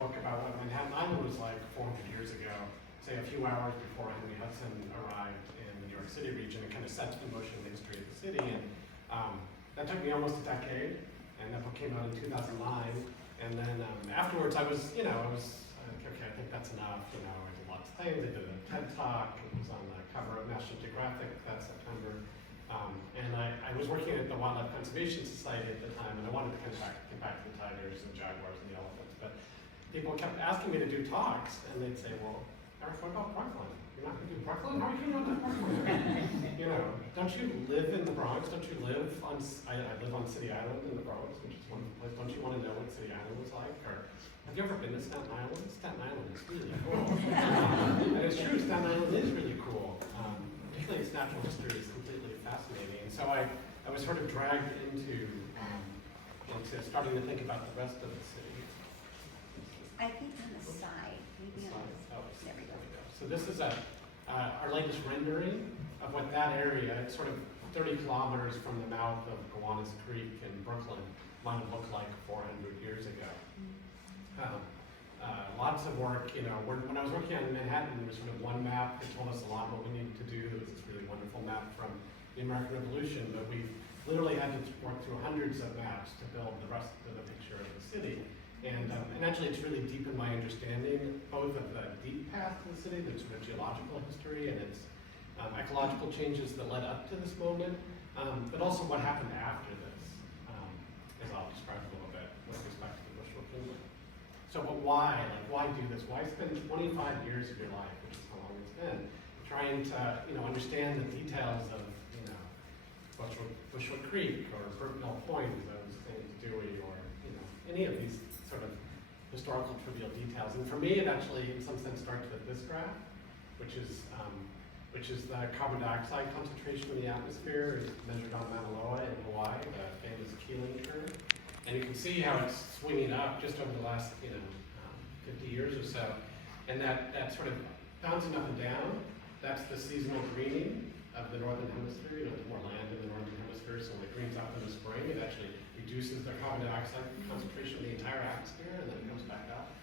book about what Manhattan Island was like 400 years ago, say a few hours before Henry Hudson arrived in the New York City region, and kind of set in motion the history of the city. And that took me almost a decade, and that book came out in 2009. And then afterwards, I was like, okay, I think that's enough. I did lots of things. I did a TED Talk. It was on the cover of National Geographic that September. And I was working at the Wildlife Conservation Society at the time, and I wanted to get back to the tigers and jaguars and the elephants. But people kept asking me to do talks, and they'd say, well, Eric, what about Brooklyn? You're not going to do Brooklyn? How are you going to do Brooklyn? Don't you live in the Bronx? Don't you live on, I live on City Island in the Bronx, which is one place. Don't you want to know what City Island was like? Or have you ever been to Staten Island? Staten Island is really cool. And it's true, Staten Island is really cool. Particularly its natural history is completely fascinating. And so I was sort of dragged into starting to think about the rest of the city. I think on the side, maybe on the side. There we go. So this is our latest rendering of what that area, it's sort of 30 kilometers from the mouth of Gowanus Creek in Brooklyn, might have looked like 400 years ago. Lots of work, when I was working on Manhattan, there was sort of one map that told us a lot of what we needed to do. There was this really wonderful map from the American Revolution, but we literally had to work through hundreds of maps to build the rest of the picture of the city. And actually it's really deep in my understanding, both of the deep path to the city, the sort of geological history and its ecological changes that led up to this moment, but also what happened after this, as I'll describe a little bit with respect to the Bushwick Inlet. So, but why? Why do this? Why spend 25 years of your life, which is how long it's been, trying to, understand the details of, Bushwick Creek or Brookmill Point, as I was saying to Dewey, or, any of these sort of historical trivial details. And for me, it actually, in some sense, starts with this graph, which is the carbon dioxide concentration in the atmosphere is measured on Mauna Loa in Hawaii, the famous Keeling curve. And you can see how it's swinging up just over the last, 50 years or so. And that sort of bouncing up and down, that's the seasonal greening of the northern hemisphere. There's more land in the northern hemisphere, so when it greens up in the spring, it actually reduces the carbon dioxide concentration in the entire atmosphere, and then it comes back up.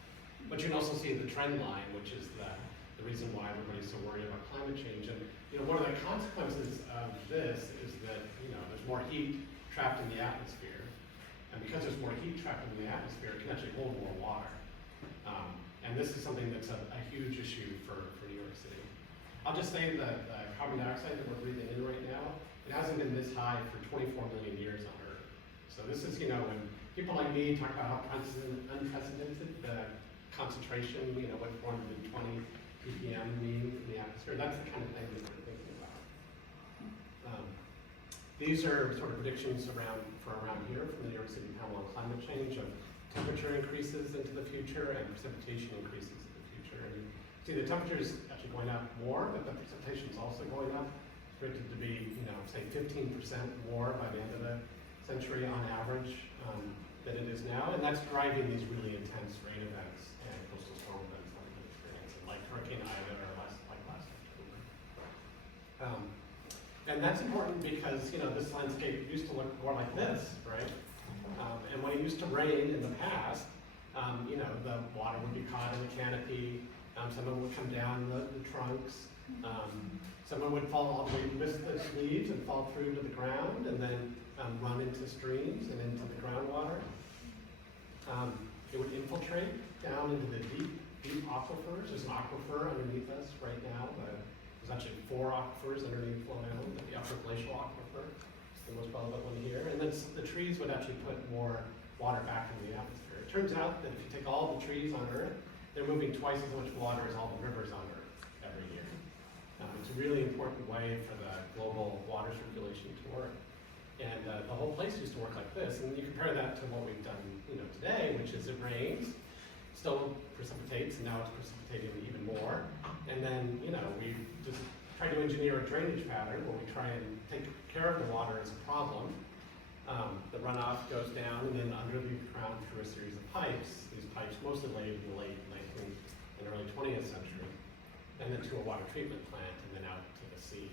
But you can also see the trend line, which is the reason why everybody's so worried about climate change. And one of the consequences of this is that there's more heat trapped in the atmosphere, and because there's more heat trapped in the atmosphere, it can actually hold more water. And this is something that's a huge issue for New York City. I'll just say that the carbon dioxide that we're breathing in right now, it hasn't been this high for 24 million years on Earth. So this is, when people like me talk about how unprecedented the concentration, what 420 ppm mean in the atmosphere, that's the kind of thing that we're thinking about. These are sort of predictions around here from the New York City panel on climate change of temperature increases into the future and precipitation increases in the future. And you see the temperature is actually going up more, but the precipitation is also going up. It's predicted to be, say 15% more by the end of the century on average than it is now, and that's driving these really intense rain events and coastal storm events that we've been experiencing, like Hurricane Ida or last October. And that's important because this landscape used to look more like this, right? And when it used to rain in the past, the water would be caught in the canopy. Some of it would come down the trunks. Some of it would fall all the way, miss the leaves and fall through to the ground, and then run into streams and into the groundwater. It would infiltrate down into the deep aquifers. There's an aquifer underneath us right now. There's actually 4 aquifers underneath Long Island. The upper glacial aquifer is the most relevant one here. And then the trees would actually put more water back into the atmosphere. It turns out that if you take all the trees on Earth, they're moving twice as much water as all the rivers on Earth every year. It's a really important way for the global water circulation to work. And the whole place used to work like this. And you compare that to what we've done today, which is it rains, still precipitates, and now it's precipitating even more. And then, we just try to engineer a drainage pattern where we try and take care of the water as a problem. The runoff goes down and then under the ground through a series of pipes. These pipes mostly laid in the late 19th and early 20th century, and then to a water treatment plant and then out to the sea.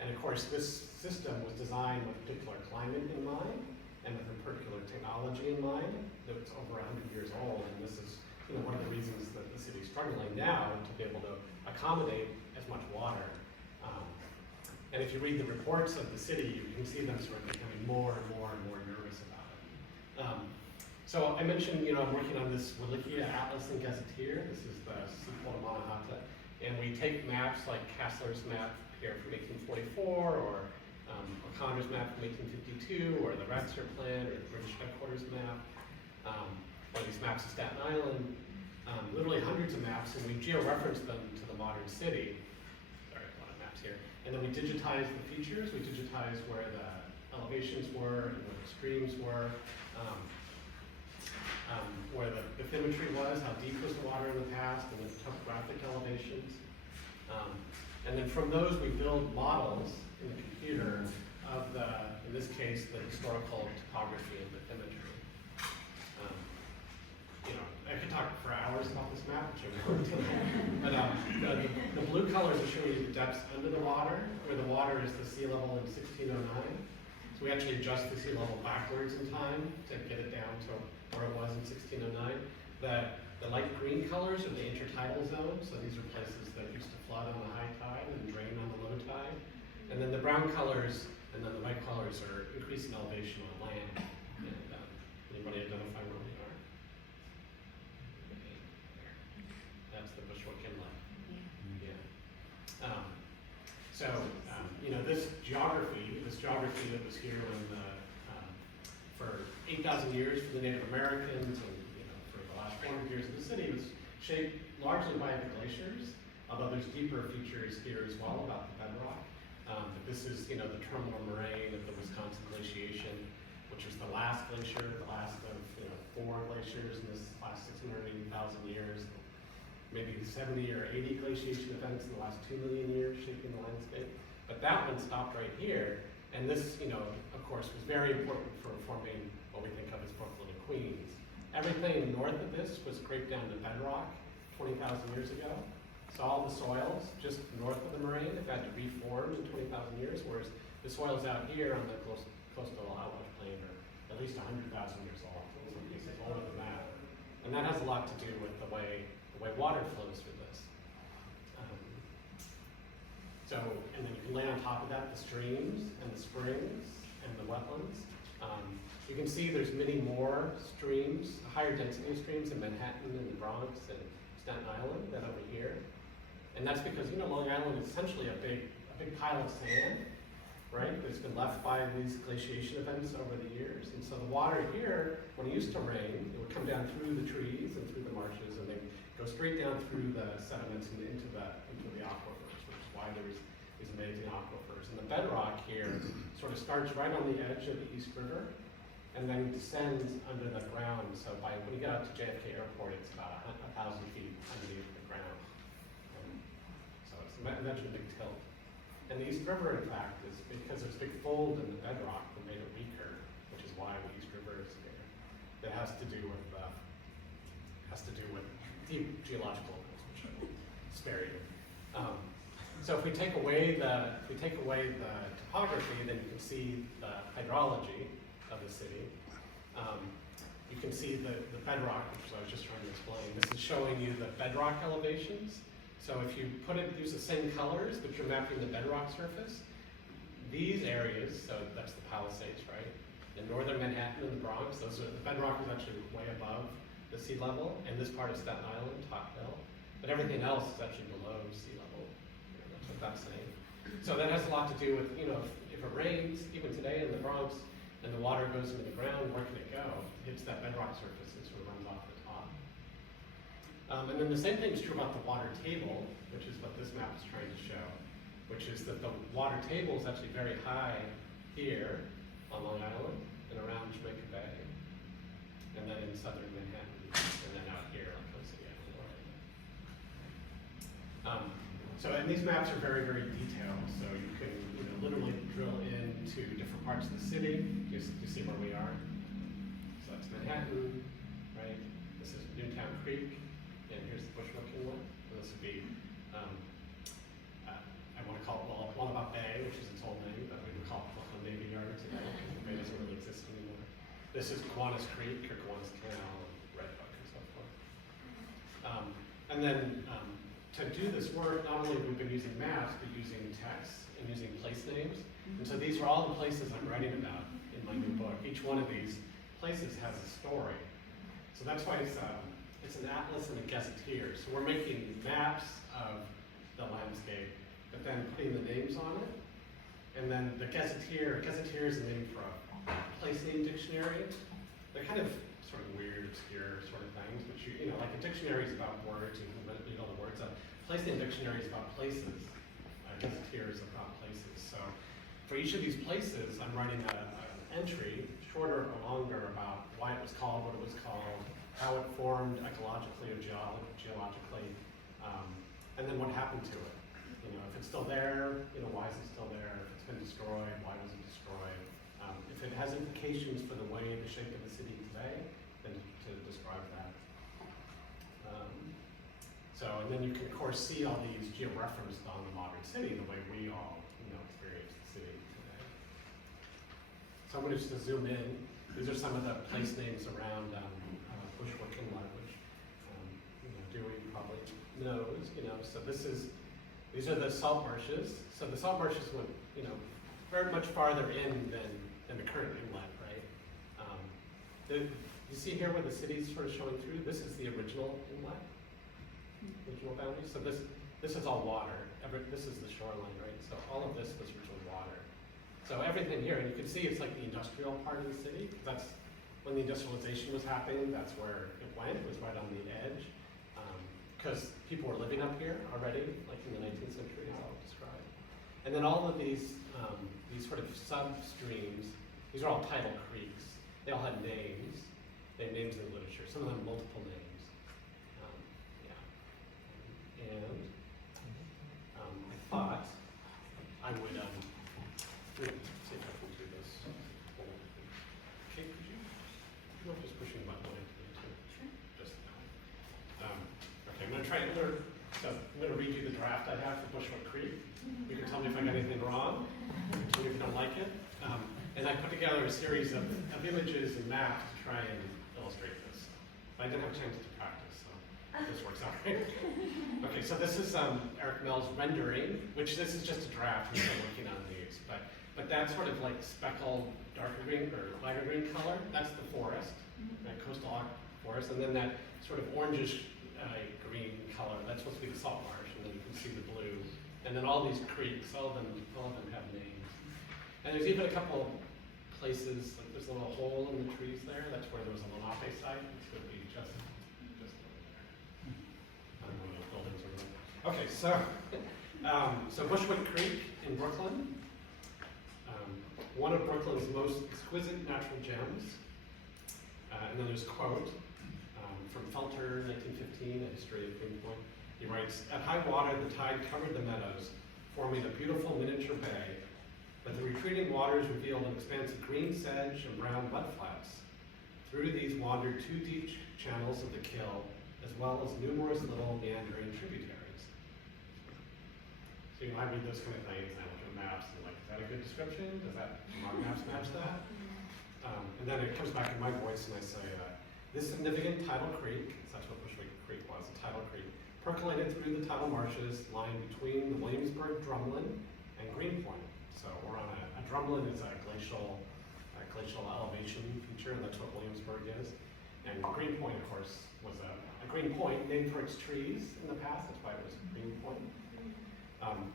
And of course, this system was designed with a particular climate in mind, and with a percolor technology in mind that's over 100 years old. And this is one of the reasons that the city's struggling now to be able to accommodate as much water. And if you read the reports of the city, you can see them sort of becoming more and more and more nervous about it. So I mentioned, I'm working on this Welikia Atlas and Gazetteer. This is the sequel to Mannahatta. And we take maps like Kastler's map here from 1844, or O'Connor's map from 1852, or the Ratzer Plan, or the British Headquarters map, or these maps of Staten Island, literally hundreds of maps, and we geo-reference them to the modern city. Sorry, a lot of maps here. And then we digitize the features. We digitize where the elevations were and where the streams were, where the bathymetry was, how deep was the water in the past, and the topographic elevations. And then from those, we build models in the computer of in this case, the historical topography and bathymetry. I could talk for hours about this map, which I won't today. But the blue colors are showing you the depths under the water, where the water is the sea level in 1609. So we actually adjust the sea level backwards in time to get it down to where it was in 1609. The light green colors are the intertidal zones. So these are places that used to flood on the high tide and drain on the low tide. And then the brown colors and then the white colors are increasing elevation on land. And anybody identify where we are? That's the Bushwick Inlet. Yeah. This geography that was here when for 8,000 years for the Native Americans, and for the last 400 years of the city, was shaped largely by the glaciers. Although there's deeper features here as well about the bedrock. But this is the terminal moraine of the Wisconsin glaciation, which was the last glacier, the last of 4 glaciers in this last 680,000 years. Maybe 70 or 80 glaciation events in the last 2 million years shaping the landscape. But that one stopped right here. And this, of course, was very important for forming what we think of as Brooklyn and Queens. Everything north of this was scraped down to bedrock 20,000 years ago. So all the soils just north of the moraine have had to reform in 20,000 years, whereas the soils out here on the coastal outlet plain are at least 100,000 years old. In some cases older than that. And that has a lot to do with the way water flows through this. And then you can lay on top of that the streams and the springs and the wetlands. You can see there's many more streams, higher density streams in Manhattan and the Bronx and Staten Island than over here. And that's because Long Island is essentially a big pile of sand, right? That's been left by these glaciation events over the years. And so the water here, when it used to rain, it would come down through the trees and through the marshes, and then go straight down through the sediments and into the aquifers, which is why there's these amazing aquifers. And the bedrock here sort of starts right on the edge of the East River, and then descends under the ground. So when you get out to JFK Airport, it's about 1,000 feet underneath the ground. So it's imagine a big tilt. And the East River, in fact, is because there's a big fold in the bedrock that made it weaker, which is why the East River is here. That has to do with deep geological events, which I will spare you. So if we take away the topography, then you can see the hydrology of the city. You can see the bedrock, which I was just trying to explain. This is showing you the bedrock elevations. So if you use the same colors, but you're mapping the bedrock surface, these areas, so that's the Palisades, right? In northern Manhattan and the Bronx, the bedrock is actually way above the sea level, and this part of Staten Island, Top Hill. But everything else is actually below sea level. That's what that's saying. So that has a lot to do with, if it rains, even today in the Bronx, and the water goes into the ground, where can it go? It hits that bedrock surface, it sort of runs off the top. And then the same thing is true about the water table, which is what this map is trying to show, which is that the water table is actually very high here on Long Island and around Jamaica Bay, and then in southern Manhattan, and then out here on Coast City Island. And these maps are very, very detailed, so you can literally drill into different parts of the city just to see where we are. So that's Manhattan, right? This is Newtown Creek, and here's the Bushwick Inlet. This would be, I want to call it Wallabout Bay, which is its old name, but we would call it Brooklyn Navy Yard today, because the bay doesn't really exist anymore. this is Kiwanis Creek or Kiwanis Canal, Red Hook, and so forth. And then to do this work, not only we've been using maps, but using text and using place names. And so these are all the places I'm writing about in my new book. Each one of these places has a story. So that's why it's an atlas and a gazetteer. So we're making maps of the landscape, but then putting the names on it. And then the gazetteer is a name for a place name dictionary. They're kind of sort of weird, obscure sort of things, but you know, like a dictionary is about words, you can read all the words. A place name dictionary is about places. A gazetteer is about places. So for each of these places, I'm writing an entry, shorter or longer, about why it was called what it was called, how it formed ecologically or geologically, and then what happened to it. You know, if it's still there, you know, why is it still there? If it's been destroyed, why was it destroyed? If it has implications for the shape of the city today, then to describe that. And then you can, of course, see all these geo-referenced on the modern city, the way we all, you know, experience the city today. So I'm going to just zoom in. These are some of the place names around Bushwick Inlet, which you know, Dewey probably knows. You know, so these are the salt marshes. So the salt marshes went, you know, very much farther in than the current inlet, right? You see here where the city's sort of showing through. This is the original inlet, original boundary. So this is all water. This is the shoreline, right? So all of this was originally water. So everything here, and you can see it's like the industrial part of the city. That's when the industrialization was happening. That's where it went. It was right on the edge, because people were living up here already, like in the 19th century, as I'll describe. And then all of these sort of sub-streams, these are all tidal creeks. They all had names. They have names in the literature. Some of them multiple names. And I thought I would see if I can do this. Okay, could you? I'm just pushing the button too. Just okay, I'm gonna read you the draft I have for Bushwick Creek. You can tell me if I got anything wrong. Tell me if you don't like it. And I put together a series of images and maps to try and illustrate this. But I didn't have a chance to practice, so this works out right. Okay, so this is Eric Mel's rendering, which this is just a draft. We're still working on these, but that sort of like speckled darker green or lighter green color, that's the forest, that coastal forest, and then that sort of orangish green color, that's supposed to be the salt marsh, and then you can see the blue, and then all these creeks, all of them have names, and there's even a couple places, like there's a little hole in the trees there. That's where there was a Lenape site. It's going to be just over there. I don't know what those buildings are doing. Okay, so Bushwick Creek in Brooklyn, one of Brooklyn's most exquisite natural gems. And then there's a quote from Felter, 1915, A History of Greenpoint. He writes, "At high water, the tide covered the meadows, forming a beautiful miniature bay. But the retreating waters revealed an expanse of green sedge and brown mudflats. Through these wandered two deep channels of the Kill, as well as numerous little meandering tributaries." So you might read those kind of things and I look at maps and like, is that a good description? Does that our maps match that? And then it comes back in my voice and I say, this significant tidal creek, that's what Bushwick Creek was, a tidal creek, percolated through the tidal marshes lying between the Williamsburg Drumlin and Greenpoint. So we're on a drumlin is a glacial elevation feature, and that's what Williamsburg is. And Greenpoint, of course, was a green point named for its trees in the past. That's why it was Greenpoint.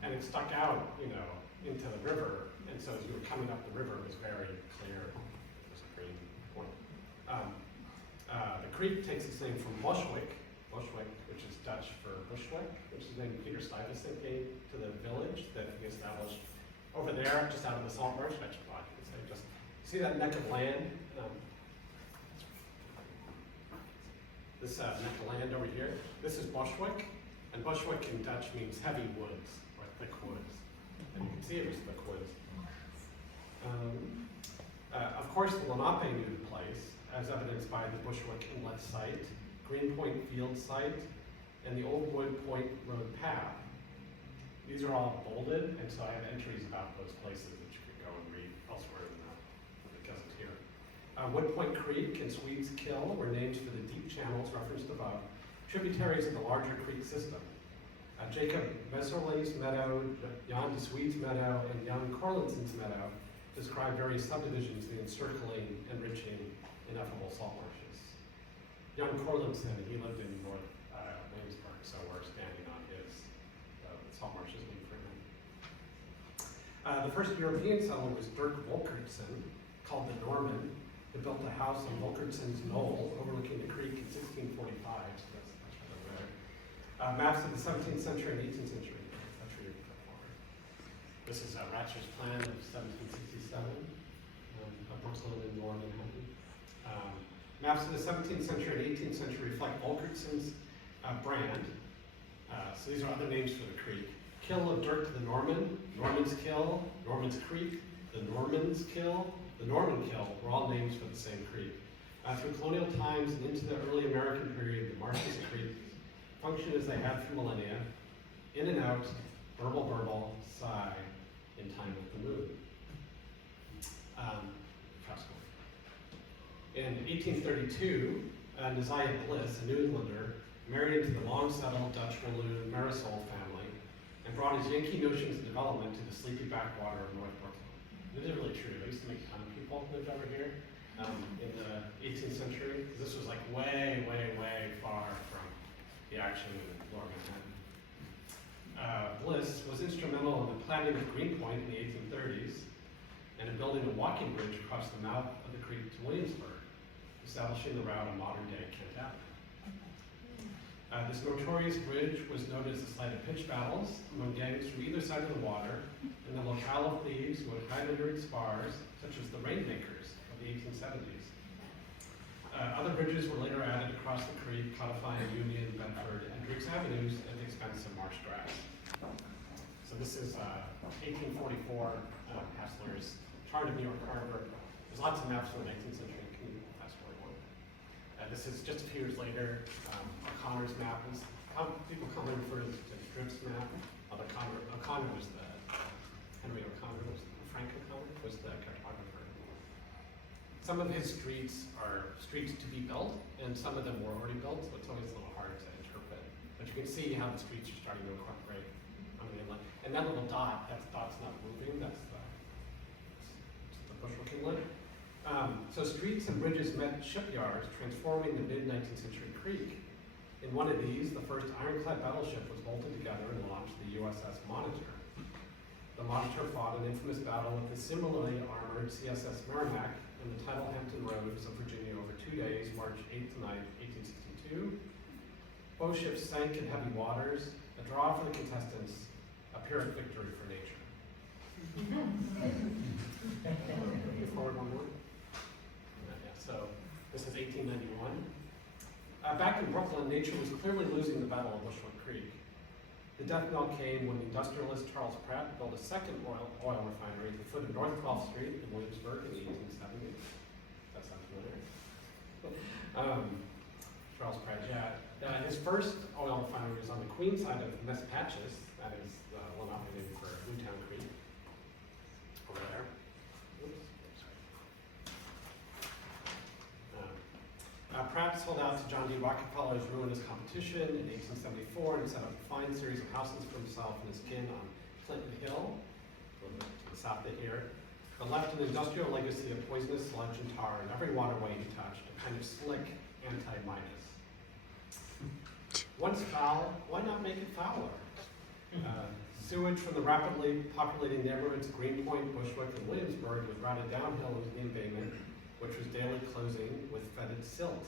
And it stuck out, you know, into the river. And so as we were coming up the river, it was very clear it was a green point. The creek takes its name from Bushwick, which is Dutch for Bushwick, which is the name Peter Stuyvesant gave to the village that he established over there, just out of the salt marsh. I should probably say, just see that neck of land. This neck of land over here. This is Bushwick, and Bushwick in Dutch means heavy woods or thick woods, and you can see it was thick woods. Of course, the Lenape knew the place, as evidenced by the Bushwick Inlet site, Greenpoint Field site, and the Old Wood Point Road path. These are all bolded, and so I have entries about those places that you could go and read elsewhere in the gazetteer. Wood Point Creek and Swedes Kill were named for the deep channels referenced above, tributaries of the larger creek system. Jacob Messerly's meadow, Jan de Swede's meadow, and Jan Corlinson's meadow describe various subdivisions of the encircling, enriching, ineffable salt marshes. Jan Corlinson, he lived in North Williamsburg, so we're standing on his salt marshes named for him. The first European settler was Dirk Volkertson, called the Norman, who built a house on Volkertson's Knoll overlooking the creek in 1645, so that's right over there. Maps of the 17th century and 18th century. That's where you're forward. This is Ratcher's plan of 1767 of Brooklyn and Lower Manhattan. Maps of the 17th century and 18th century reflect Volkertson's brand. So these are other names for the creek. Kill of Dirk the Norman, Norman's Kill, Norman's Creek, the Norman's Kill, the Norman Kill were all names for the same creek. Through colonial times and into the early American period, the marshes and creeks functioned as they had for millennia, in and out, burble, sigh, in time with the moon. In 1832, Neziah Bliss, a New Englander, married into the long-settled Dutch Walloon Marisol family and brought his Yankee notions of development to the sleepy backwater of North Brooklyn. This is really true. They used to make a ton of people live over here in the 18th century. This was like way far from the action in Lower Manhattan. Bliss was instrumental in the planning of Greenpoint in the 1830s and in building a walking bridge across the mouth of the creek to Williamsburg, establishing the route on modern-day Kent Avenue. This notorious bridge was known as the site of pitched battles among gangs from either side of the water, and the locale of thieves who would hide under its spars, such as the Rainmakers of the 1870s. Other bridges were later added across the creek, codifying Union, Bedford, and Driggs Avenues at the expense of marsh grass. So this is 1844, Hassler's chart of New York Harbor. There's lots of maps from the 19th century. Can you fast forward one? This is just a few years later. O'Connor's map is, people commonly refer to the Drift's map. O'Connor was the, Henry O'Connor was, Frank O'Connor was the cartographer. Some of his streets are streets to be built, and some of them were already built, so it's always a little hard to interpret. But you can see how the streets are starting to incorporate on the inlet. And that little dot, that dot's not moving, that's the Bushwick Inlet. So streets and bridges met shipyards, transforming the mid-19th century creek. In one of these, the first ironclad battleship was bolted together and launched the USS Monitor. The Monitor fought an infamous battle with the similarly armored CSS Merrimack in the tidal Hampton Roads of Virginia over 2 days, March 8th to 9th, 1862. Both ships sank in heavy waters, a draw for the contestants, a Pyrrhic victory for nature. Move forward one more. So this is 1891. Back in Brooklyn, nature was clearly losing the battle of Bushwick Creek. The death knell came when industrialist Charles Pratt built a second oil refinery at the foot of North 12th Street in Williamsburg in the 1870s. That sounds familiar. Charles Pratt, yeah. His first oil refinery was on the Queen side of Mespatchis, that is the one operating for Newtown Creek, over there. Pratt sold out to John D. Rockefeller's ruinous competition in 1874 and set up a fine series of houses for himself and his kin on Clinton Hill, a little bit to the south of here, but left an industrial legacy of poisonous sludge and tar in every waterway he touched, a kind of slick anti-Midas. Once foul, why not make it fouler? Sewage from the rapidly populating neighborhoods of Greenpoint, Bushwick, and Williamsburg was routed downhill into the embayment, which was daily closing with fetid silt,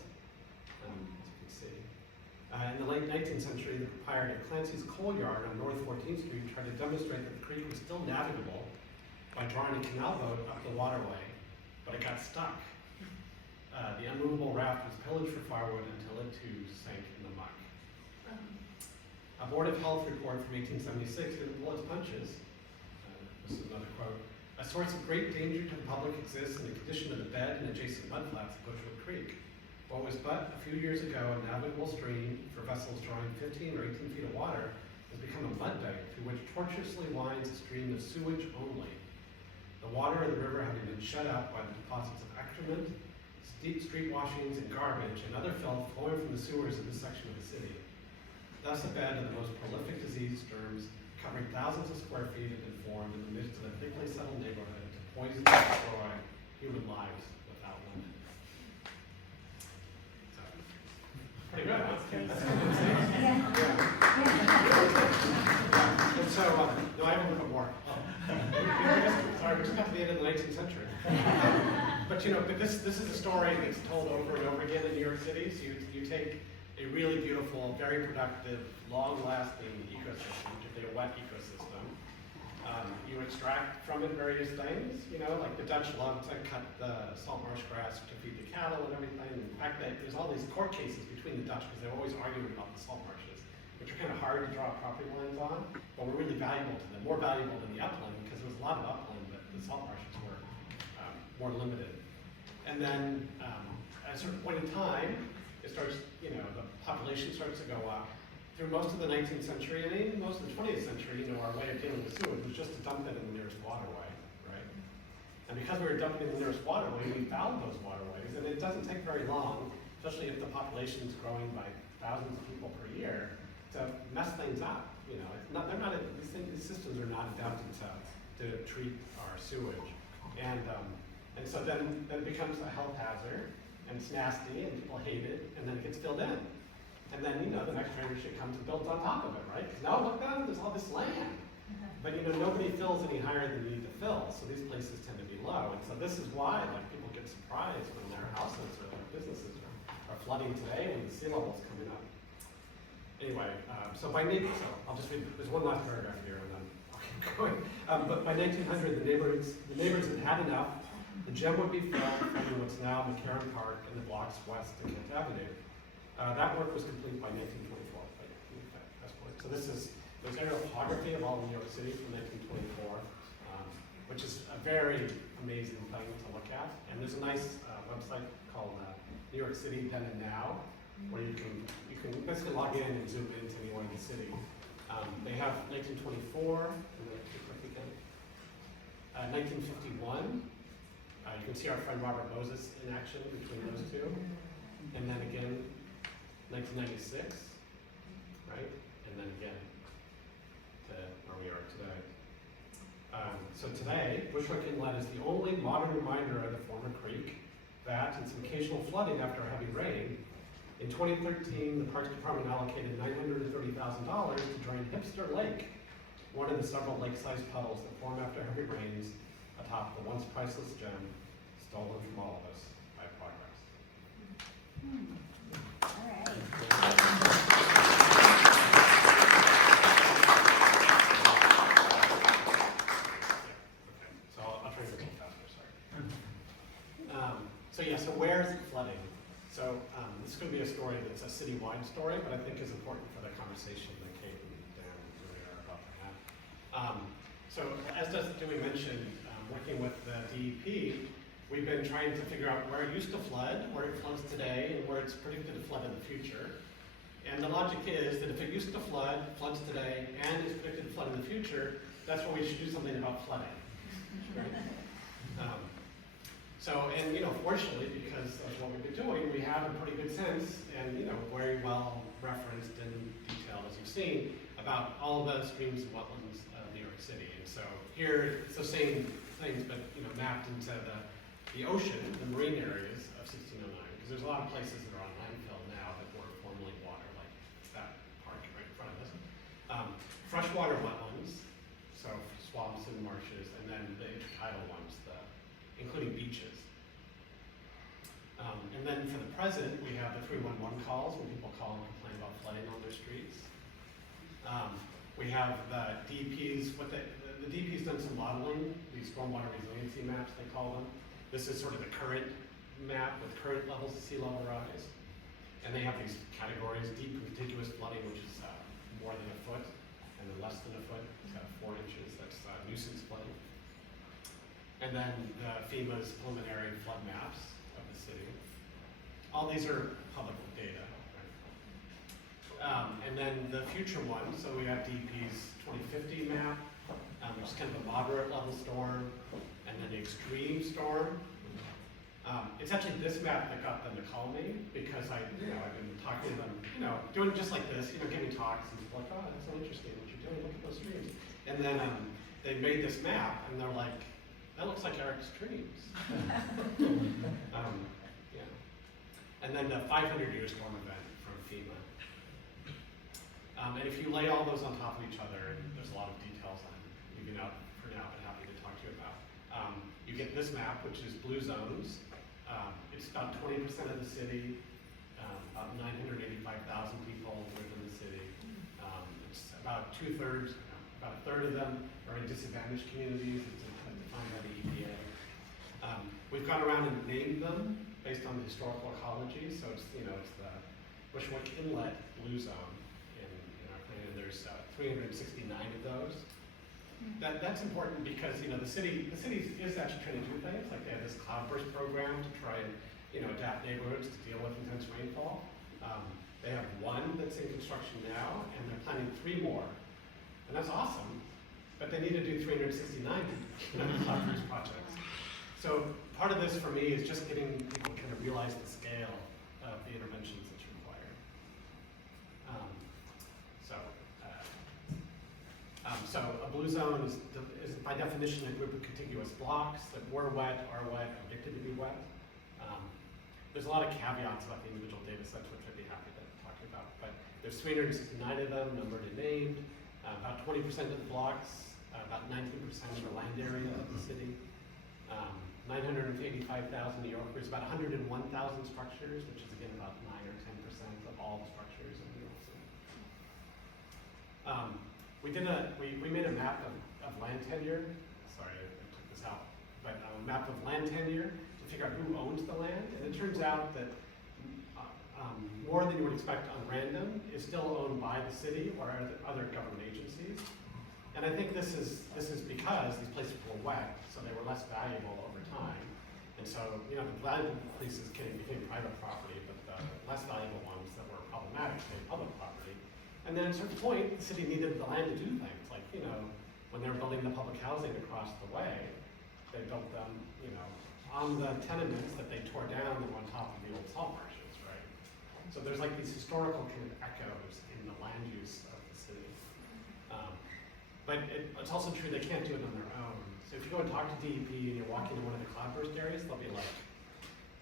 as you can see. In the late 19th century, the proprietor Clancy's Coal Yard on North 14th Street tried to demonstrate that the creek was still navigable by drawing a canal boat up the waterway, but it got stuck. The unmovable raft was pillaged for firewood until it too sank in the muck. A Board of Health report from 1876 didn't pull its punches. This is another quote. A source of great danger to the public exists in the condition of the bed and adjacent mudflats of Bushwick Creek. What was but a few years ago a navigable stream for vessels drawing 15 or 18 feet of water has become a mudbank through which tortuously winds a stream of sewage only. The water of the river having been shut out by the deposits of excrement, street washings and garbage and other filth flowing from the sewers in this section of the city. Thus, a bed of the most prolific disease germs covering thousands of square feet have been formed in the midst of a thickly settled neighborhood to poison and destroy human lives without limit. So, pretty good, huh? And so, no, I have a little bit more. Sorry, we just got to the end of the 19th century. But you know, but this is a story that's told over and over again in New York City. So you take a really beautiful, very productive, long-lasting ecosystem, particularly a wet ecosystem. You extract from it various things, you know, like the Dutch love to cut the salt marsh grass to feed the cattle and everything. In fact, there's all these court cases between the Dutch because they're always arguing about the salt marshes, which are kind of hard to draw property lines on, but were really valuable to them, more valuable than the upland because there was a lot of upland, but the salt marshes were more limited. And then at a certain point in time, it starts, you know, the population starts to go up. Through most of the 19th century and even most of the 20th century, you know, our way of dealing with sewage was just to dump it in the nearest waterway, right? And because we were dumping it in the nearest waterway, we fouled those waterways, and it doesn't take very long, especially if the population is growing by thousands of people per year, to mess things up. You know, it's not, these systems are not adapted to treat our sewage, and so then it becomes a health hazard, and it's nasty, and people hate it, and then it gets filled in. And then, you know, the next generation comes and builds on top of it, right? Because now look down, there's all this land. But, you know, nobody fills any higher than they need to fill, so these places tend to be low. And so this is why, like, people get surprised when their houses or their businesses are flooding today when the sea level's coming up. Anyway, so by so I'll just read, there's one last paragraph here, and then I'll keep going. But by 1900, the neighbors had had enough. The gem would be filled from what's now McCarran Park and the blocks west of Kent Avenue. That work was complete by 1924. So there's aerial photography of all of New York City from 1924, which is a very amazing thing to look at. And there's a nice website called New York City Then and Now, where you can basically log in and zoom into anywhere in the city. They have 1924, and then quick again. 1951. You can see our friend Robert Moses in action between those two, and then again. 1996, right? And then again to where we are today. So today, Bushwick Inlet is the only modern reminder of the former creek that, and some occasional flooding after a heavy rain. In 2013, the Parks Department allocated $930,000 to drain Hipster Lake, one of the several lake-sized puddles that form after heavy rains atop the once priceless gem stolen from all of us by progress. All right. So I'll try to go a little faster, sorry. So where is it flooding? So this is going to be a story that's a citywide story, but I think is important for the conversation that Kate and Dan really are about to have. So as Dewey mentioned, working with the DEP, we've been trying to figure out where it used to flood, where it floods today, and where it's predicted to flood in the future. And the logic is that if it used to flood, floods today, and is predicted to flood in the future, that's where we should do something about flooding. Right? And you know, fortunately, because of what we've been doing, we have a pretty good sense, and you know, very well referenced and detailed, as you've seen, about all of the streams and wetlands of New York City. And so here, it's the same things, but you know, mapped into the ocean, the marine areas of 1609, because there's a lot of places that are on landfill now that were formerly water, like that park right in front of us. Freshwater wetlands, so swamps and marshes, and then the intertidal ones, including beaches. And then for the present, we have the 311 calls when people call and complain about flooding on their streets. We have the DEP's, the DEP's done some modeling, these stormwater resiliency maps, they call them. This is sort of the current map with current levels of sea level rise. And they have these categories: deep contiguous flooding, which is more than a foot, and then less than a foot, it's got 4 inches, that's nuisance flooding. And then FEMA's preliminary flood maps of the city. All these are public data, right? And then the future one, so we have DEP's 2050 map, which is kind of a moderate level storm, and then the extreme storm, It's actually this map that got them to call me because I've been talking to them, doing just like this, giving talks, and people are like, oh, that's so interesting what you're doing, look at those streams. And then they made this map, and they're like, that looks like Eric's streams. Yeah. And then the 500-year storm event from FEMA. And if you lay all those on top of each other, and there's a lot of details I'm leaving out for now, but happy to talk to you about. You get this map, which is blue zones. It's about 20% of the city. About 985,000 people live in the city. It's about about a third of them are in disadvantaged communities. It's defined by the EPA. We've gone around and named them based on the historical ecology. So it's it's the Bushwick Inlet blue zone in our plan, and there's 369 of those. That's important because the city is actually trying to do things like they have this cloudburst program to try and adapt neighborhoods to deal with intense rainfall. They have one that's in construction now, and they're planning 3 more, and that's awesome. But they need to do 369 cloudburst projects. So part of this for me is just getting people to kind of realize the scale of the interventions that's required. So a blue zone is by definition a group of contiguous blocks that were wet, are wet, are predicted to be wet. There's a lot of caveats about the individual data sets, which I'd be happy to talk about. But there's 369 of them, numbered and named. About 20% of the blocks, about 19% of the land area of the city. 985,000 New Yorkers, about 101,000 structures, which is again about 9 or 10% of all the structures in New York City. We made a map of land tenure. Sorry, I took this out, but a map of land tenure to figure out who owns the land, and it turns out that more than you would expect on random is still owned by the city or other government agencies. And I think this is because these places were wet, so they were less valuable over time. And so, the valuable places became private property, but the less valuable ones that were problematic became public property. And then at a certain point, the city needed the land to do things. Like, when they were building the public housing across the way, they built them, on the tenements that they tore down that were on top of the old salt marshes, right? So there's like these historical kind of echoes in the land use of the city. But it's also true they can't do it on their own. So if you go and talk to DEP and you're walking in one of the cloudburst areas, they'll be like,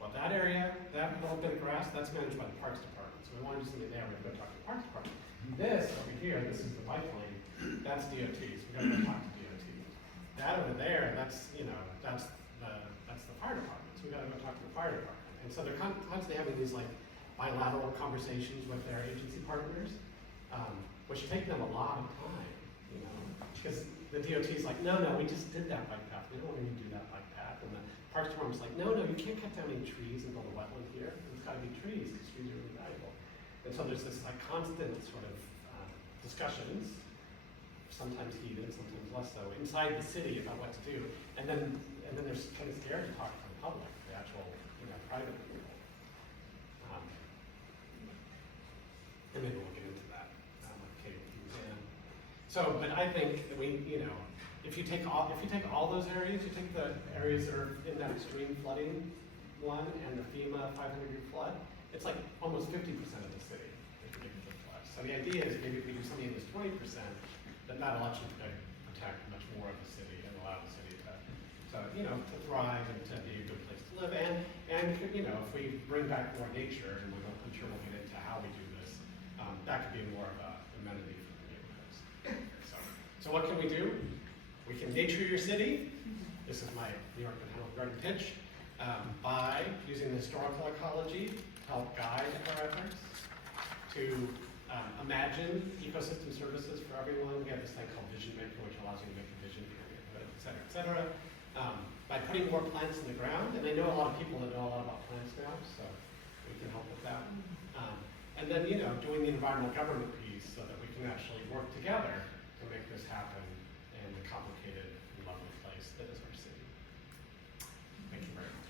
well, that area, that little bit of grass, that's managed by the Parks Department. So we want to do something there, we're going to go talk to the Parks Department. This over here, this is the bike lane, that's DOT, so we got to go talk to DOT. That over there, that's the fire department, so we got to go talk to the fire department. And so they're constantly having these like bilateral conversations with their agency partners, which take them a lot of time, because the DOT is like, no, we just did that bike path, we don't want to do that bike path. And the Parks Department's like, no, you can't cut down any trees and build a wetland here, it's got to be trees, because trees are really valuable. And so there's this like constant sort of discussions, sometimes heated, sometimes less so, inside the city about what to do. And then they're kind of scared to talk to the public, the actual private people. And maybe we'll get into that with Kate and Dan. So, but I think that if you take all those areas, you take the areas that are in that extreme flooding one and the FEMA 500-year flood, it's like almost 50% of the city is predicted to flood. So the idea is maybe if we do something in this 20%, then that'll actually protect much more of the city and allow the city to thrive and to be a good place to live. And if we bring back more nature, and I'm sure we'll get into how we do this, that could be more of an amenity for the neighborhoods. So what can we do? We can nature your city. This is my New York Botanical Garden pitch. By using the historical ecology to help guide our efforts, to imagine ecosystem services for everyone. We have this thing called Vision Maker, which allows you to make a vision for your neighborhood, et cetera, et cetera. By putting more plants in the ground, and I know a lot of people that know a lot about plants now, so we can help with that. And then, doing the environmental government piece so that we can actually work together to make this happen in the complicated and lovely place that is our city. Thank you very much.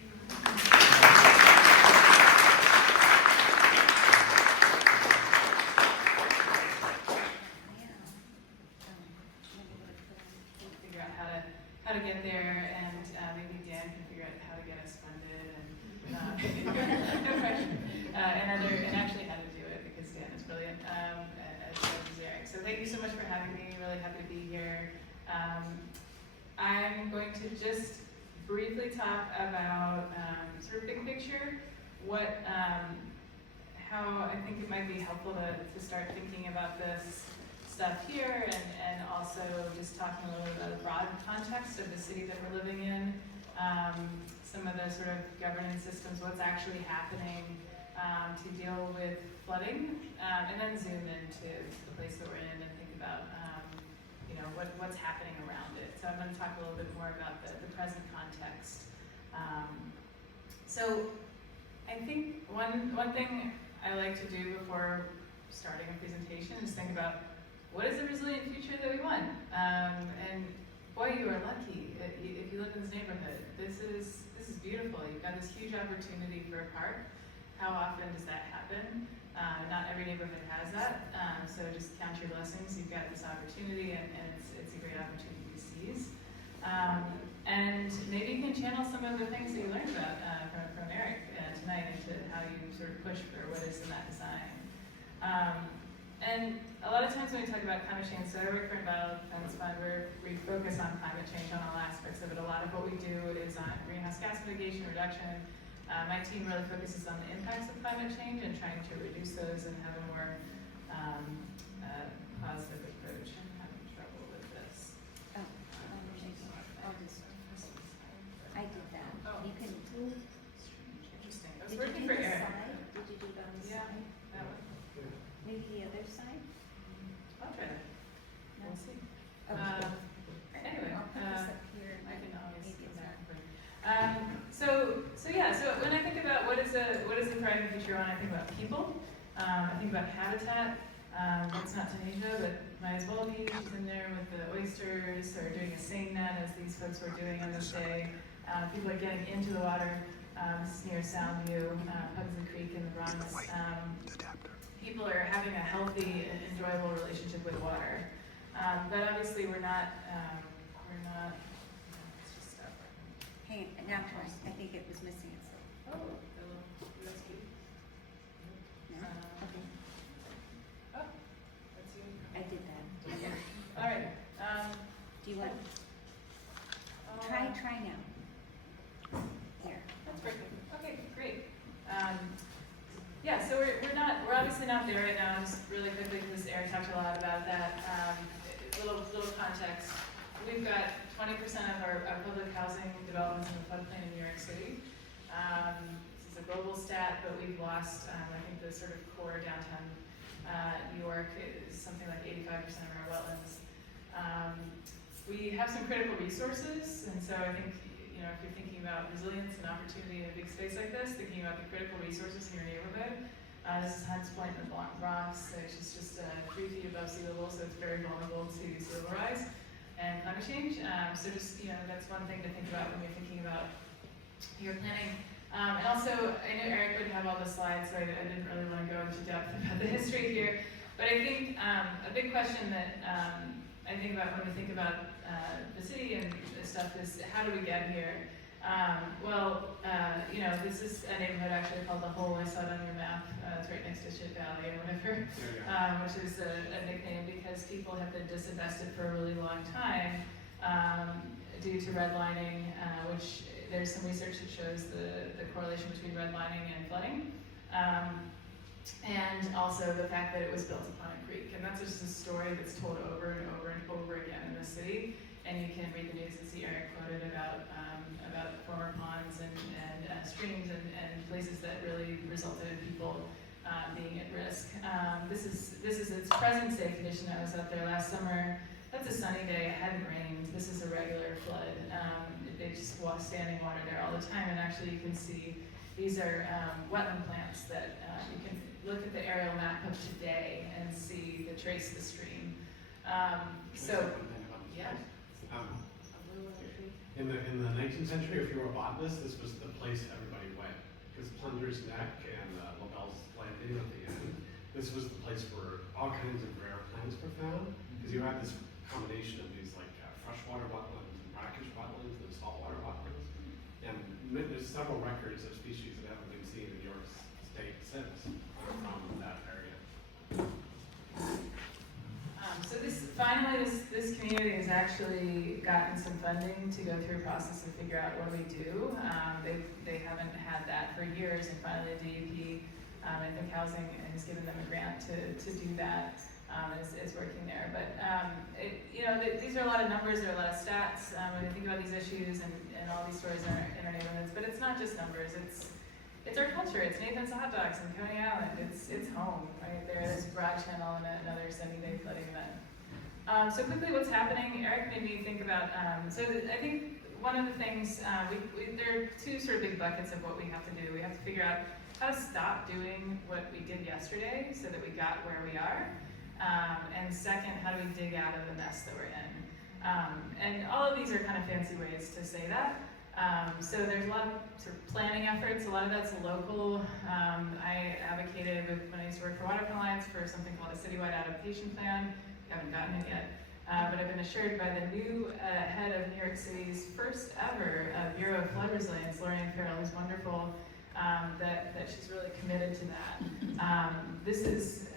Figure out how to get there, and maybe Dan can figure out how to get us funded, and No pressure. And actually how to do it, because Dan is brilliant, as is Eric. So thank you so much for having me. Really happy to be here. I'm going to just briefly talk about sort of big picture, how I think it might be helpful to start thinking about this stuff here, and also just talking a little bit about a broad context of the city that we're living in, some of the sort of governance systems, what's actually happening to deal with flooding, and then zoom into the place that we're in and think about what's happening around it. So I'm going to talk a little bit more about the present context. So I think one thing I like to do before starting a presentation is think about what is the resilient future that we want. And boy, you are lucky if you live in this neighborhood. This is beautiful. You've got this huge opportunity for a park. How often does that happen? Not every neighborhood has that. So just count your blessings. You've got this opportunity, and it's a great opportunity to seize. And maybe you can channel some of the things that you learned about from Eric tonight into how you sort of push for what is in that design. And a lot of times when we talk about climate change, so I work for Environmental Defense Fund, we focus on climate change on all aspects of it. A lot of what we do is on greenhouse gas mitigation, reduction. My team really focuses on the impacts of climate change and trying to reduce those and have a more positive approach. I'm having trouble with this. Oh, I'll just, I did that. Oh. You can, Interesting. I was did you working do for the Eric. side? Did you do it on the Yeah. side? That one. Maybe the other side? I'll try that. No? We'll see. Okay. Anyway, I'll put this up here. I can always Maybe go it's back. not. So when I think about what is the thriving future, when I think about people, I think about habitat. It's not Tunisia, but might as well be. She's in there with the oysters, or doing a seine net, as these folks were doing on this day. People are getting into the water. This is near Soundview, Pugsley Creek in the Bronx. People are having a healthy and enjoyable relationship with water. But obviously we're not, let's just stop right Hey, now try. I think it was missing it. So. now. Oh, the little USB. No? Okay. Oh, that's you. I did that. All right. Do you want? Try now. There. That's perfect. Okay, great. Yeah, so we're obviously not there right now. Just really quickly, because Eric talked a lot about that. Little context. We've got 20% of our public housing developments in the floodplain in New York City. This is a global stat, but we've lost, I think, the sort of core downtown New York is something like 85% of our wetlands. We have some critical resources, and so I think, if you're thinking about resilience and opportunity in a big space like this, thinking about the critical resources in your neighborhood. This is Hunts Point in the Bronx, which is just 3 feet above sea level, so it's very vulnerable to sea level rise and climate change. So just, that's one thing to think about when you're thinking about your planning. And also, I knew Eric would have all the slides, so I didn't really want to go into depth about the history here. But I think a big question that I think about when we think about the city and stuff is, how do we get here? This is a neighborhood actually called The Hole. I saw it on your map. It's right next to Shit Valley or whatever, which is a nickname because people have been disinvested for a really long time due to redlining, which there's some research that shows the correlation between redlining and flooding. And also the fact that it was built upon a creek. And that's just a story that's told over and over and over again in the city. And you can read the news and see Eric quoted about former ponds and streams and places that really resulted in people being at risk. This is its present day condition. I was out there last summer. That's a sunny day. It hadn't rained. This is a regular flood. They just standing water there all the time. And actually you can see these are wetland plants that you can look at the aerial map of today and see trace the stream. Yeah. In the 19th century, if you were a botanist, this was the place everybody went. Because Plunder's Neck and Lobel's Landing at the end, this was the place where all kinds of rare plants were found. Because you had this combination of these freshwater wetlands and brackish wetlands and saltwater wetlands. And there's several records of species that haven't been seen in New York State since from that area. So this community has actually gotten some funding to go through a process to figure out what do we do. They haven't had that for years, and finally the DEP, I think Housing has given them a grant to do that. Is working there, but these are a lot of numbers, there are a lot of stats when you think about these issues and all these stories in our neighborhoods. But it's not just numbers; it's our culture. It's Nathan's Hot Dogs in Coney Island. It's home right there. There's Broad Channel and another sunny-day flooding event. So quickly, what's happening? Eric made me think about. I think one of the things there are two sort of big buckets of what we have to do. We have to figure out how to stop doing what we did yesterday, so that we got where we are. And second, how do we dig out of the mess that we're in? And all of these are kind of fancy ways to say that. So there's a lot of sort of planning efforts. A lot of that's local. I advocated when I used to work for Waterfront Alliance for something called a citywide adaptation plan. Haven't gotten it yet. But I've been assured by the new head of New York City's first ever Bureau of Flood Resilience, Lorianne Farrell, who's wonderful, that she's really committed to that.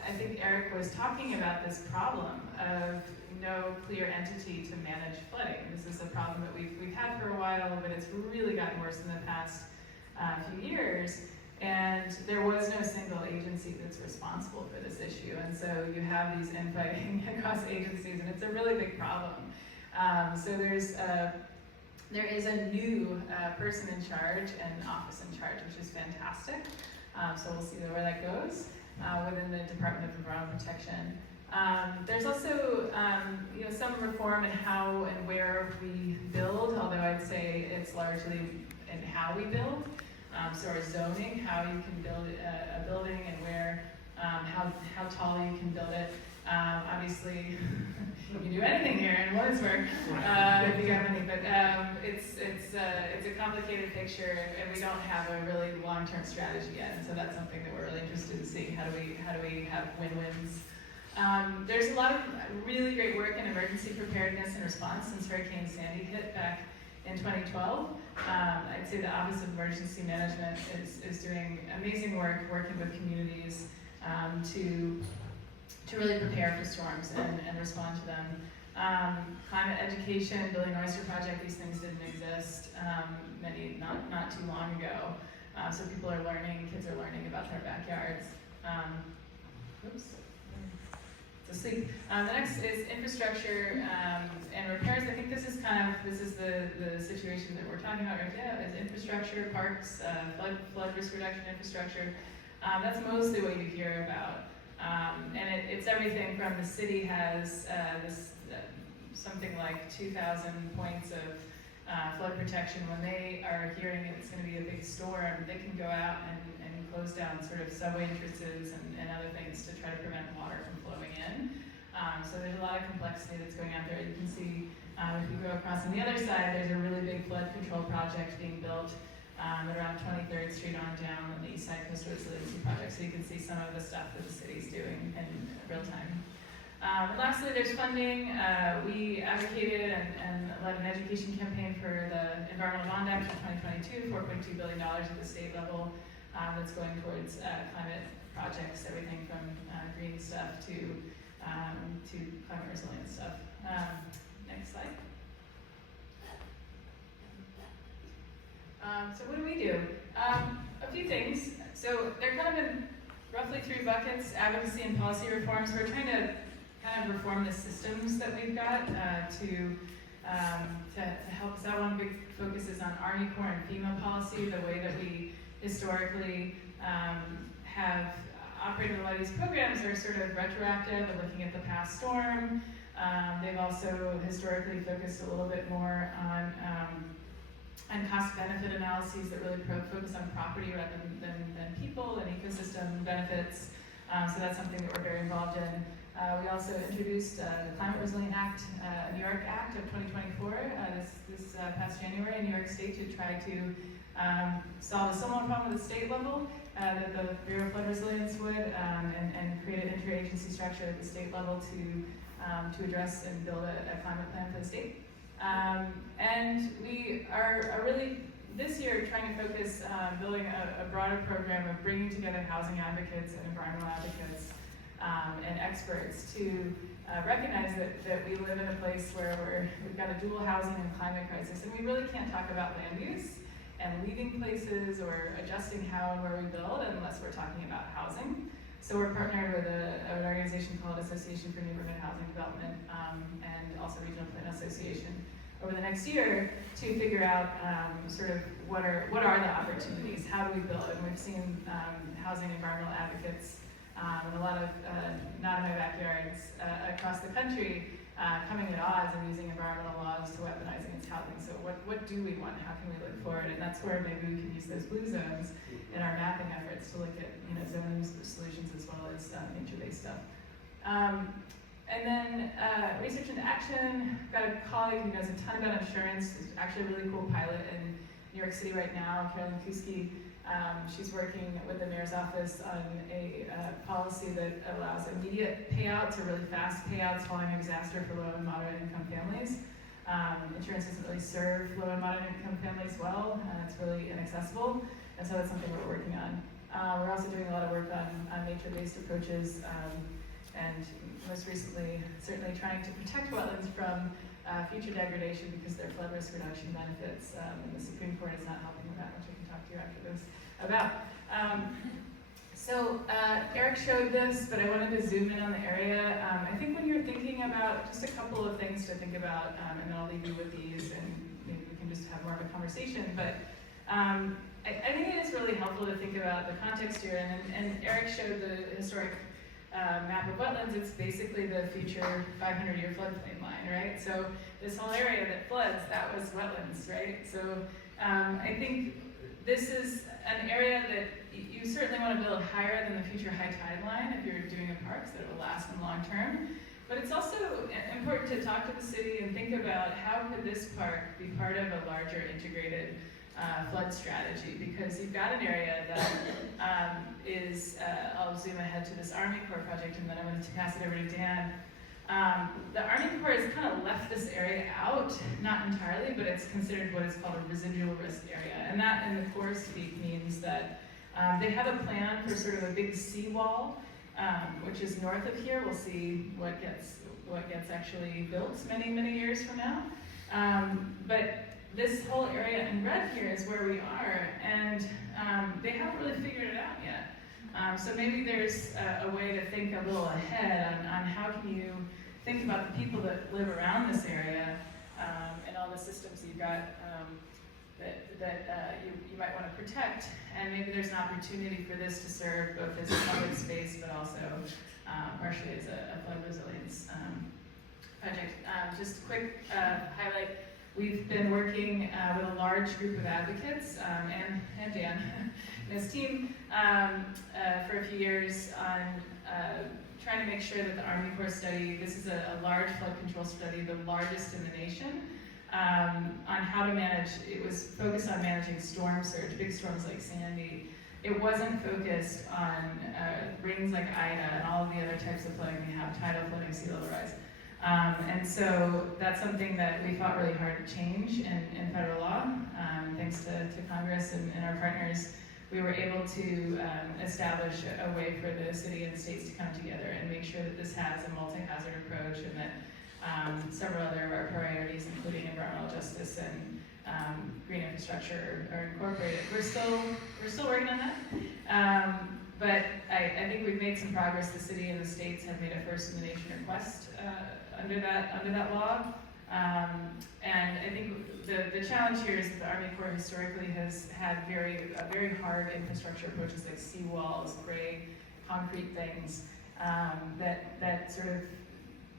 I think Eric was talking about this problem of no clear entity to manage flooding. This is a problem that we've had for a while, but it's really gotten worse in the past few years. And there was no single agency that's responsible for this issue. And so you have these infighting across agencies, and it's a really big problem. So there is a new person in charge and some in charge, which is fantastic. So we'll see where that goes within the Department of Environmental Protection. There's also some reform in how and where we build, although I'd say it's largely in how we build. So our zoning, how you can build a building and where, how tall you can build it. Obviously, you can do anything here in Williamsburg if you have any, but it's a complicated picture, and we don't have a really long-term strategy yet. And so that's something that we're really interested in seeing. How do we have win-wins? There's a lot of really great work in emergency preparedness and response since Hurricane Sandy hit back in 2012. I'd say the Office of Emergency Management is doing amazing work working with communities to really prepare for storms and respond to them. Climate education, Billy Oyster Project, these things didn't exist not too long ago. So people are learning, kids are learning about their backyards. Oops. So sleep. The next is infrastructure and repairs. I think this is the situation that we're talking about right now, is infrastructure, parks, flood risk reduction infrastructure. That's mostly what you hear about. And it's everything from the city has something like 2,000 points of flood protection. When they are hearing it's going to be a big storm, they can go out and close down sort of subway entrances and other things to try to prevent water from flowing in. So there's a lot of complexity that's going out there. You can see if you go across on the other side, there's a really big flood control project being built around 23rd Street on down on the East Side Coastal Resiliency Project. So you can see some of the stuff that the city's doing in real time. And lastly, there's funding. We advocated and led an education campaign for the Environmental Bond Act of 2022, $4.2 billion at the state level. That's going towards climate projects, everything from green stuff to climate resilient stuff. Next slide. So what do we do? A few things. So they're kind of in roughly three buckets: advocacy and policy reforms. We're trying to kind of reform the systems that we've got to help us out. One big focus is on Army Corps and FEMA policy, the way that we historically have operated. A lot of these programs are sort of retroactive and looking at the past storm. They've also historically focused a little bit more on cost-benefit analyses that really focus on property rather than people and ecosystem benefits. So that's something that we're very involved in. We also introduced the Climate Resilient Act, New York Act of 2024, this past January in New York State, to try to solve a similar problem at the state level that the Bureau of Flood Resilience would, and create an interagency structure at the state level to address and build a climate plan for the state. And we are really this year trying to focus on building a broader program of bringing together housing advocates and environmental advocates and experts to recognize that we live in a place where we've got a dual housing and climate crisis, and we really can't talk about land use and leaving places or adjusting how and where we build unless we're talking about housing. So we're partnered with an organization called Association for Neighborhood Housing Development and also Regional Plan Association over the next year to figure out sort of what are the opportunities, how do we build, and we've seen housing environmental advocates and a lot of not in my backyards across the country coming at odds and using environmental laws to weaponizing its housing. So what do we want? How can we look forward? And that's where maybe we can use those blue zones in our mapping efforts to look at zoning solutions as well as nature-based stuff. And then research into action. I've got a colleague who knows a ton about insurance. There's actually a really cool pilot in New York City right now, Carolyn Kuski. She's working with the mayor's office on a policy that allows immediate payouts or really fast payouts following a disaster for low and moderate income families. Insurance doesn't really serve low and moderate income families well, and it's really inaccessible, and so that's something we're working on. We're also doing a lot of work on nature-based approaches, and most recently, certainly trying to protect wetlands from future degradation because their flood risk reduction benefits, and the Supreme Court is not helping with that, which I can talk to you after this about. So Eric showed this, but I wanted to zoom in on the area. I think when you're thinking about just a couple of things to think about, and then I'll leave you with these, and maybe we can just have more of a conversation. But I think it is really helpful to think about the context here. And Eric showed the historic map of wetlands. It's basically the future 500-year floodplain line, right? So this whole area that floods, that was wetlands, right? So I think this is an area that you certainly want to build higher than the future high tide line if you're doing a park, so it will last in the long term. But it's also important to talk to the city and think about how could this park be part of a larger integrated flood strategy, because you've got an area that is, I'll zoom ahead to this Army Corps project and then I'm going to pass it over to Dan. The Army Corps has kind of left this area out, not entirely, but it's considered what is called a residual risk area. And that in the Corps speak means that they have a plan for sort of a big seawall, which is north of here. We'll see what gets actually built many, many years from now. But this whole area in red here is where we are, and they haven't really figured it out yet. So maybe there's a way to think a little ahead on how can you think about the people that live around this area and all the systems you've got that you might want to protect, and maybe there's an opportunity for this to serve both as a public space but also partially as a flood resilience project. Just a quick highlight. We've been working with a large group of advocates, and Dan and his team, for a few years on trying to make sure that the Army Corps study, this is a large flood control study, the largest in the nation, on how to manage, it was focused on managing storm surge, big storms like Sandy. It wasn't focused on rings like Ida and all of the other types of flooding we have, tidal flooding, sea level rise. And so that's something that we fought really hard to change in federal law. Thanks to Congress and our partners, we were able to establish a way for the city and states to come together and make sure that this has a multi-hazard approach, and that several other of our priorities, including environmental justice and green infrastructure, are incorporated. We're still working on that. But I think we've made some progress. The city and the states have made a first in the nation request under that law. And I think the challenge here is that the Army Corps historically has had very hard infrastructure approaches like seawalls, gray concrete things that sort of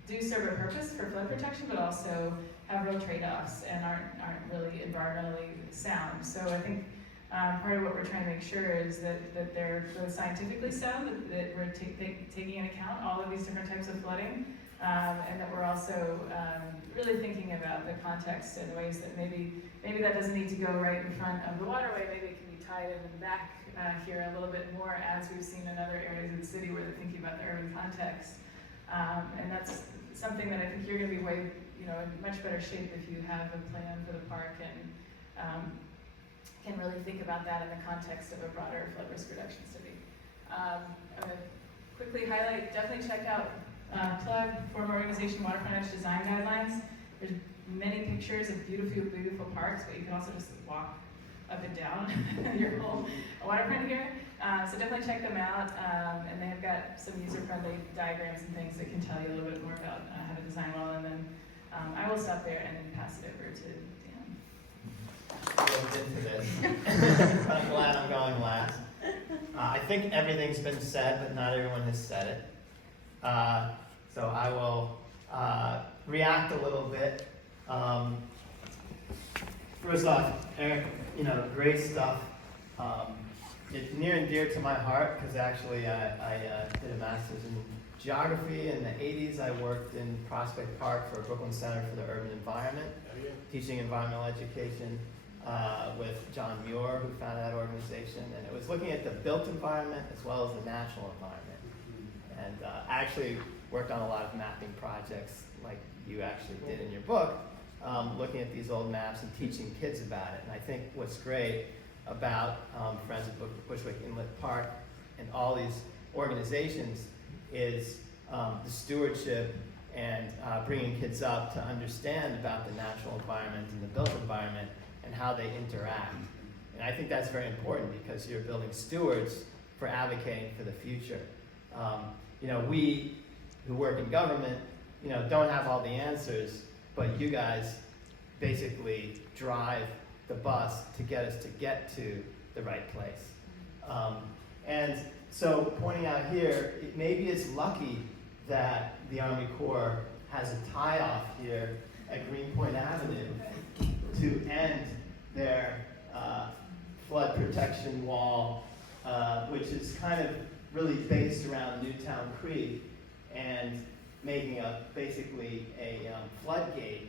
do serve a purpose for flood protection, but also have real trade-offs and aren't really environmentally sound. So I think part of what we're trying to make sure is that they're both scientifically sound, that we're taking into account all of these different types of flooding, and that we're also really thinking about the context in ways that maybe that doesn't need to go right in front of the waterway, maybe it can be tied in the back here a little bit more, as we've seen in other areas of the city where they're thinking about the urban context. And that's something that I think you're going to be in much better shape if you have a plan for the park can really think about that in the context of a broader flood risk reduction study. I'm going to quickly highlight, definitely check out plug former organization Waterfront Edge Design Guidelines. There's many pictures of beautiful, beautiful parks, but you can also just walk up and down your whole waterfront here. So definitely check them out, and they have got some user-friendly diagrams and things that can tell you a little bit more about how to design well, and then I will stop there and pass it over to Dan. Looked into this. I'm glad I'm going last. I think everything's been said, but not everyone has said it. So I will react a little bit. First off, Eric, great stuff. It's near and dear to my heart because actually I did a master's in geography. In the 80s, I worked in Prospect Park for Brooklyn Center for the Urban Environment, teaching environmental education with John Muir, who founded that organization. And it was looking at the built environment as well as the natural environment. And I actually worked on a lot of mapping projects like you actually did in your book, looking at these old maps and teaching kids about it. And I think what's great about Friends of Bushwick Inlet Park and all these organizations is the stewardship and bringing kids up to understand about the natural environment and the built environment and how they interact. And I think that's very important because you're building stewards for advocating for the future. We who work in government, don't have all the answers, but you guys basically drive the bus to get us to get to the right place. And so pointing out here, maybe it's lucky that the Army Corps has a tie-off here at Greenpoint Avenue to end their flood protection wall, which is kind of really based around Newtown Creek and making basically a floodgate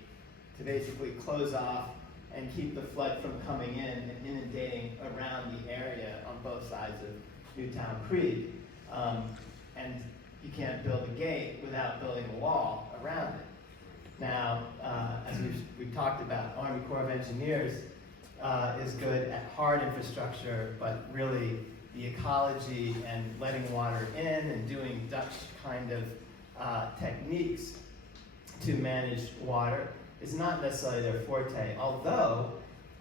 to basically close off and keep the flood from coming in and inundating around the area on both sides of Newtown Creek. And you can't build a gate without building a wall around it. Now, as we've talked about, Army Corps of Engineers is good at hard infrastructure, but really the ecology and letting water in and doing Dutch kind of techniques to manage water is not necessarily their forte, although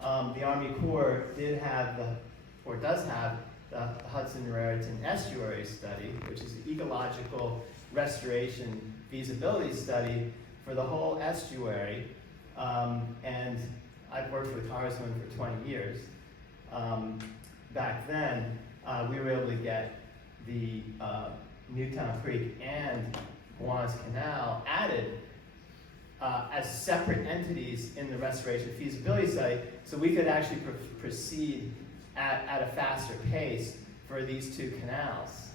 the Army Corps does have the Hudson-Raritan Estuary Study, which is an ecological restoration feasibility study for the whole estuary. And I've worked for the Congresswoman for 20 years. Back then, we were able to get the Newtown Creek and Gowanus Canal added as separate entities in the restoration feasibility study, so we could actually proceed at a faster pace for these two canals.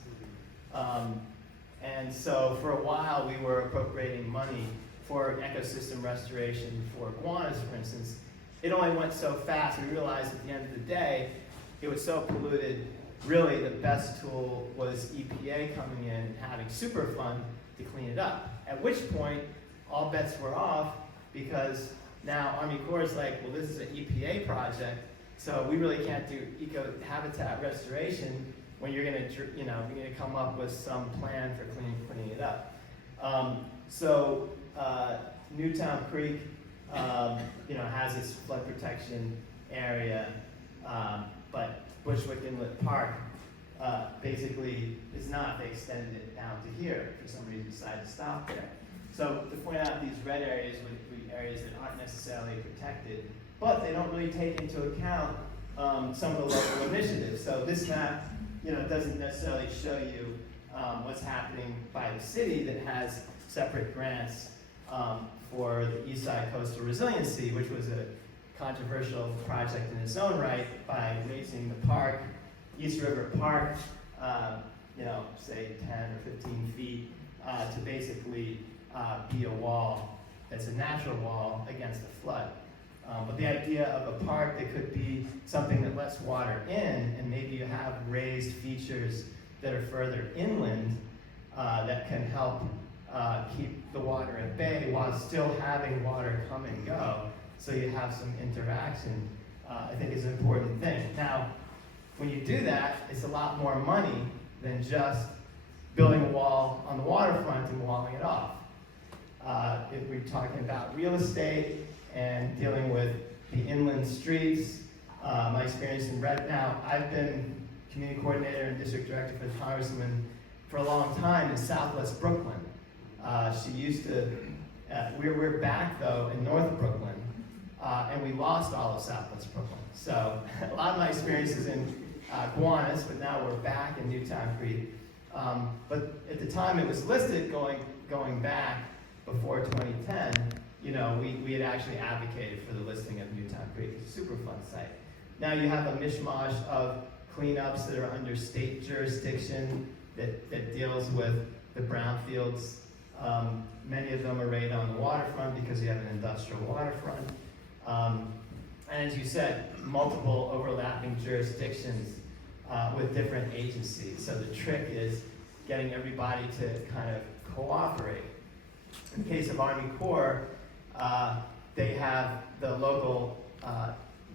And so for a while we were appropriating money for ecosystem restoration for Gowanus, for instance. It only went so fast. We realized at the end of the day, it was so polluted, really the best tool was EPA coming in and having Superfund to clean it up. At which point, all bets were off because now Army Corps is like, well, this is an EPA project, so we really can't do eco-habitat restoration when you're gonna come up with some plan for cleaning it up. So Newtown Creek, has its flood protection area, but Bushwick Inlet Park basically is not. They extended it down to here. For some reason, decided to stop there. So to point out these red areas would be areas that aren't necessarily protected, but they don't really take into account some of the local initiatives. So this map, doesn't necessarily show you what's happening by the city that has separate grants for the East Side Coastal Resiliency, which was a controversial project in its own right by raising the park, East River Park, say 10 or 15 feet to basically be a wall that's a natural wall against the flood. But the idea of a park that could be something that lets water in, and maybe you have raised features that are further inland that can help keep the water at bay while still having water come and go, so you have some interaction I think is an important thing. Now, when you do that, it's a lot more money than just building a wall on the waterfront and walling it off. If we're talking about real estate and dealing with the inland streets, my experience in now, I've been community coordinator and district director for the Congresswoman for a long time in Southwest Brooklyn. She used to, we're back though in North Brooklyn, and we lost all of Southwest Brooklyn. So a lot of my experience is in Gowanus, but now we're back in Newtown Creek. But at the time it was listed going back before 2010, you know, we had actually advocated for the listing of Newtown Creek. It's a super fun site. Now you have a mishmash of cleanups that are under state jurisdiction that deals with the brownfields. Many of them are right on the waterfront because you have an industrial waterfront. And as you said, multiple overlapping jurisdictions with different agencies. So the trick is getting everybody to kind of cooperate. In the case of Army Corps, they have the local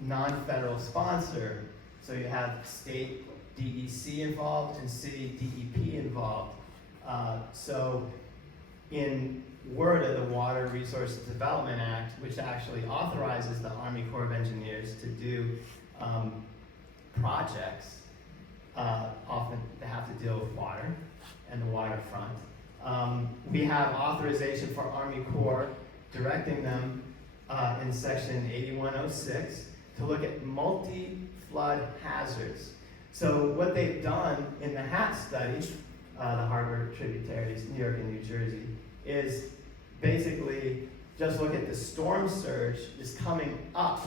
non-federal sponsor. So you have state DEC involved and city DEP involved. So in WRDA, the Water Resources Development Act, which actually authorizes the Army Corps of Engineers to do projects, often they have to deal with water and the waterfront. We have authorization for Army Corps directing them in section 8106 to look at multi-flood hazards. So what they've done in the HAT study, the harbor tributaries, New York and New Jersey, is basically just look at the storm surge is coming up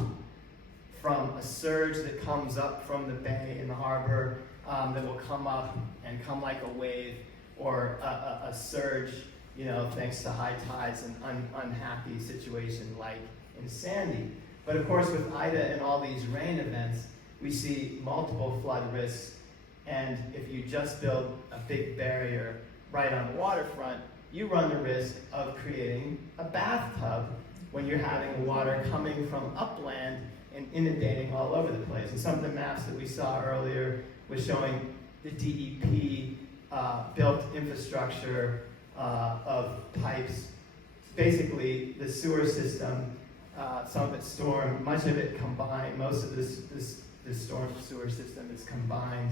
from a surge that comes up from the bay in the harbor that will come up and come like a wave, or a surge, you know, thanks to high tides and unhappy situation like in Sandy. But of course with Ida and all these rain events, we see multiple flood risks, and if you just build a big barrier right on the waterfront, you run the risk of creating a bathtub when you're having water coming from upland and inundating all over the place. And some of the maps that we saw earlier was showing the DEP built infrastructure of pipes. Basically, the sewer system, some of it storm, much of it combined, most of this storm sewer system is combined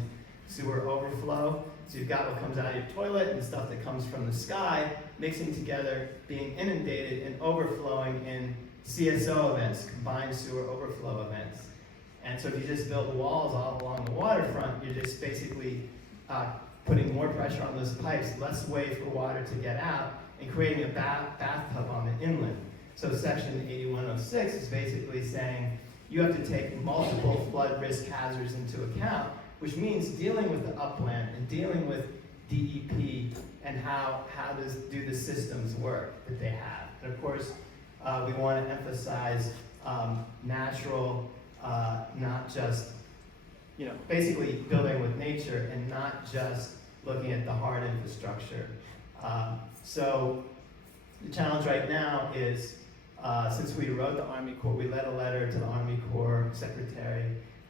sewer overflow. So you've got what comes out of your toilet and stuff that comes from the sky, mixing together, being inundated and overflowing in CSO events, combined sewer overflow events. And so if you just build walls all along the waterfront, you're just basically putting more pressure on those pipes, less way for water to get out, and creating a bathtub on the inland. So section 8106 is basically saying you have to take multiple flood risk hazards into account, which means dealing with the upland and dealing with DEP and how do the systems work that they have. And of course, we want to emphasize natural, not just, you know, basically building with nature and not just looking at the hard infrastructure. So the challenge right now is, since we wrote the Army Corps, we led a letter to the Army Corps Secretary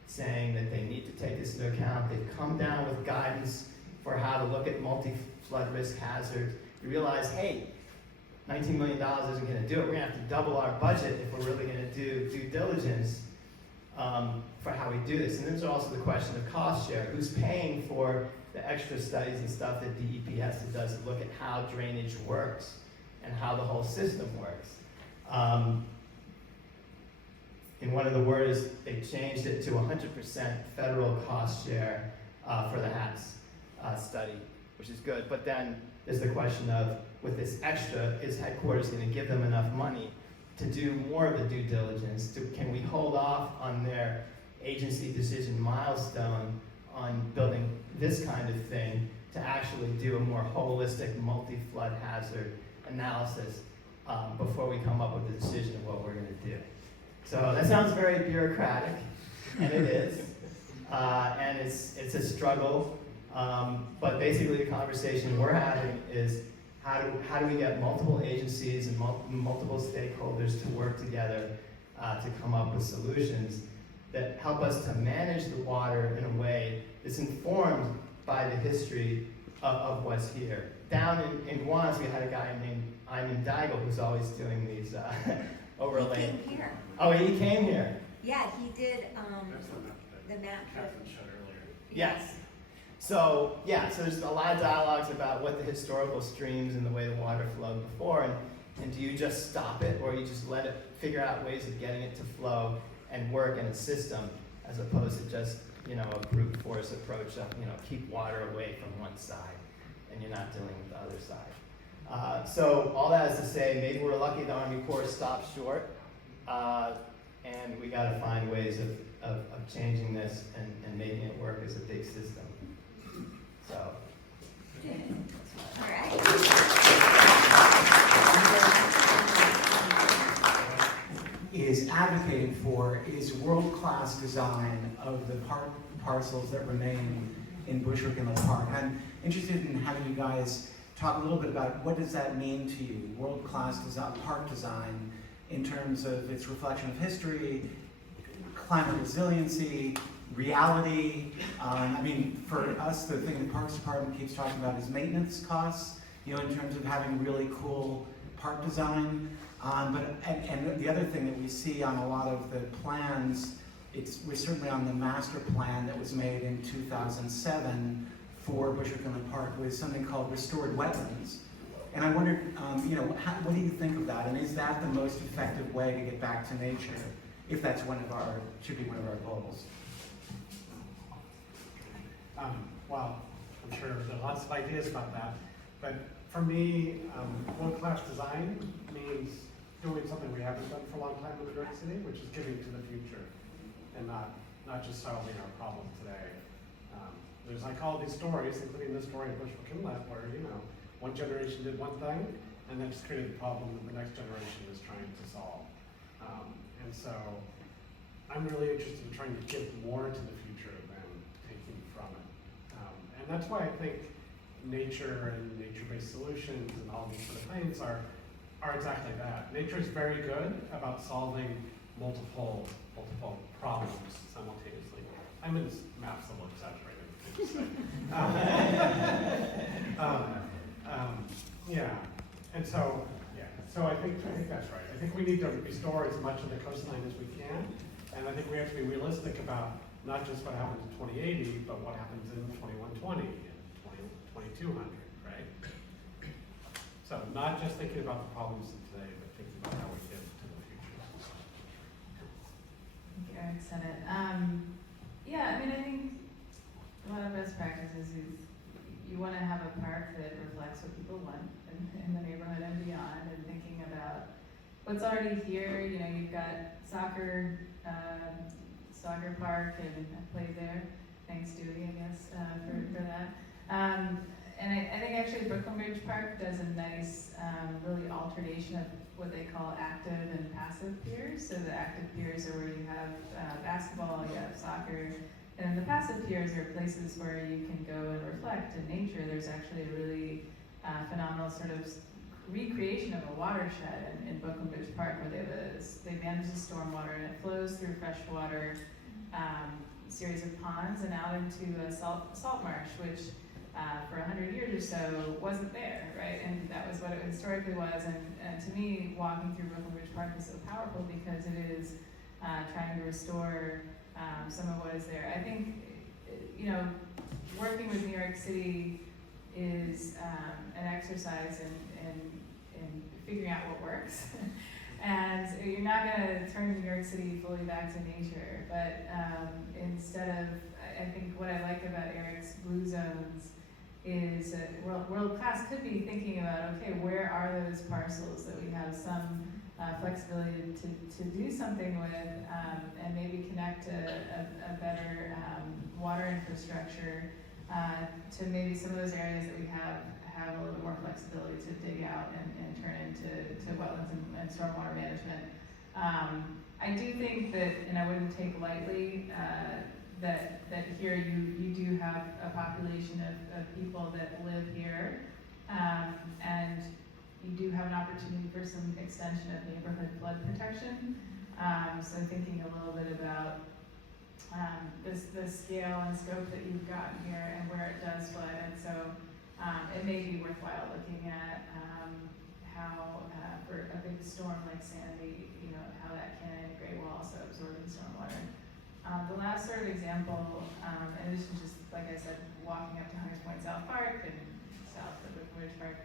saying that they need to take this into account. They've come down with guidance for how to look at multi-flood risk hazards. You realize, hey, $19 million isn't going to do it. We're going to have to double our budget if we're really going to do due diligence for how we do this. And then there's also the question of cost share. Who's paying for the extra studies and stuff that DEP has to do to look at how drainage works and how the whole system works? In one of the words, they changed it to 100% federal cost share for the HATS study, which is good. But then there's the question of, with this extra, is headquarters going to give them enough money to do more of the due diligence? Can we hold off on their agency decision milestone on building this kind of thing to actually do a more holistic multi-flood hazard analysis before we come up with a decision of what we're going to do? So that sounds very bureaucratic, and it is, and it's a struggle. But basically, the conversation we're having is how do we get multiple agencies and multiple stakeholders to work together to come up with solutions? that help us to manage the water in a way that's informed by the history of what's here. Down in Guans, we had a guy named Iman Daigle who's always doing these overlay. He came here. Oh, he came here. Yeah, he did, That's the map. Catherine showed earlier. Yes. So, yeah, so there's a lot of dialogues about what the historical streams and the way the water flowed before, and do you just stop it, or you just let it figure out ways of getting it to flow and work in a system, as opposed to just, a brute force approach of, keep water away from one side, and you're not dealing with the other side. So all that is to say, maybe we're lucky the Army Corps stopped short, and we got to find ways of changing this and making it work as a big system. So. All right. Is advocating for is world-class design of the parcels that remain in Bushwick Inlet Park. I'm interested in having you guys talk a little bit about what does that mean to you, world-class park design, in terms of its reflection of history, climate resiliency, reality. For us, the thing the Parks Department keeps talking about is maintenance costs, in terms of having really cool park design. And the other thing that we see on a lot of the plans, we're certainly on the master plan that was made in 2007 for Bushwick Inlet Park, was something called restored wetlands. And I wondered, what do you think of that? And is that the most effective way to get back to nature, if that's should be one of our goals? Well, I'm sure there are lots of ideas about that, but for me, world-class design means doing something we haven't done for a long time in New York City, which is giving to the future, and not just solving our problem today. There's all these stories, including this story of Bushwick Inlet, where one generation did one thing, and then just created the problem that the next generation is trying to solve. And so, I'm really interested in trying to give more to the future than taking from it. And that's why I think nature and nature-based solutions and all these sort of things are exactly that. Nature is very good about solving multiple problems simultaneously. I mean, math's a little exaggerated. So I think that's right. I think we need to restore as much of the coastline as we can, and I think we have to be realistic about not just what happens in 2080, but what happens in 2120 and 2200, right? So not just thinking about the problems of today, but thinking about how we get to the future. Thank you, Eric said it. I think one of the best practices is you want to have a park that reflects what people want in the neighborhood and beyond, and thinking about what's already here. You've got soccer park, and I played there. Thanks, Dewey, I guess, for that. And I think actually Brooklyn Bridge Park does a nice really alternation of what they call active and passive piers. So the active piers are where you have basketball, you have soccer, and the passive piers are places where you can go and reflect in nature. There's actually a really phenomenal sort of recreation of a watershed in Brooklyn Bridge Park, where they manage the stormwater, and it flows through freshwater series of ponds and out into a salt marsh, which for 100 years or so wasn't there, right? And that was what it historically was. And to me, walking through Brooklyn Bridge Park is so powerful because it is trying to restore some of what is there. I think, working with New York City is an exercise in figuring out what works. And you're not going to turn New York City fully back to nature, but instead of, I think what I like about Eric's blue zones is world class could be thinking about, okay, where are those parcels that we have some flexibility to do something with, and maybe connect a better water infrastructure to maybe some of those areas that we have a little bit more flexibility to dig out and turn into wetlands and stormwater management. I do think that, and I wouldn't take lightly, that here you do have a population of people that live here, and you do have an opportunity for some extension of neighborhood flood protection. So thinking a little bit about the scale and scope that you've got here and where it does flood, and so it may be worthwhile looking at how for a big storm like Sandy, how that can integrate while also absorbing stormwater. The last sort of example, in addition to just, like I said, walking up to Hunters Point South Park and south of Bushwick Park,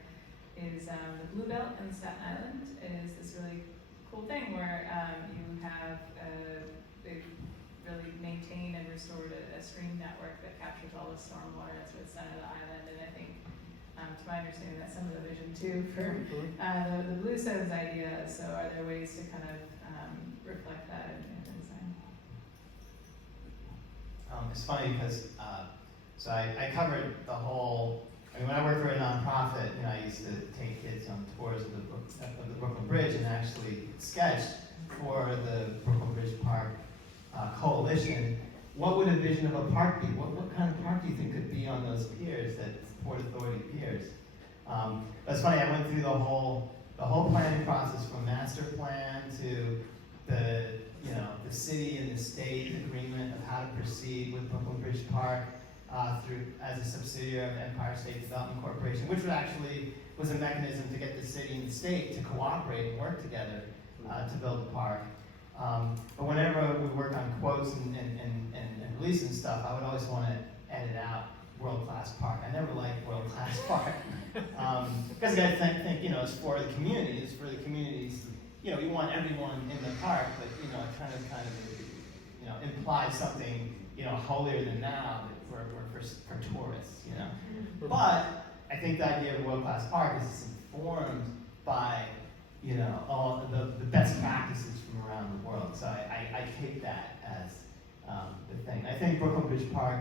is the Blue Belt in Staten Island is this really cool thing where you have they've really maintained and restored a stream network that captures all the stormwater that's within the center of the island, and I think, to my understanding, that's some of the vision too for the Blue Zones idea. So are there ways to kind of reflect that in the design? It's funny because so I covered the whole. I mean, when I worked for a nonprofit, I used to take kids on tours of the Brooklyn Bridge and actually sketched for the Brooklyn Bridge Park Coalition. What would a vision of a park be? What kind of park do you think could be on those piers, that Port Authority piers? That's funny. I went through the whole planning process from master plan to the city and the state agreement of how to proceed with Brooklyn Bridge Park through as a subsidiary of Empire State Development Corporation, which was a mechanism to get the city and the state to cooperate and work together to build the park. But whenever we work on quotes and release and stuff, I would always want to edit out world-class park. I never liked world-class park. Because I think, it's for the community. It's for the communities. We want everyone in the park, but, it kind of implies something, holier than thou for tourists, But I think the idea of world-class park is informed by, all the best practices from around the world. So I take that as the thing. I think Brooklyn Bridge Park,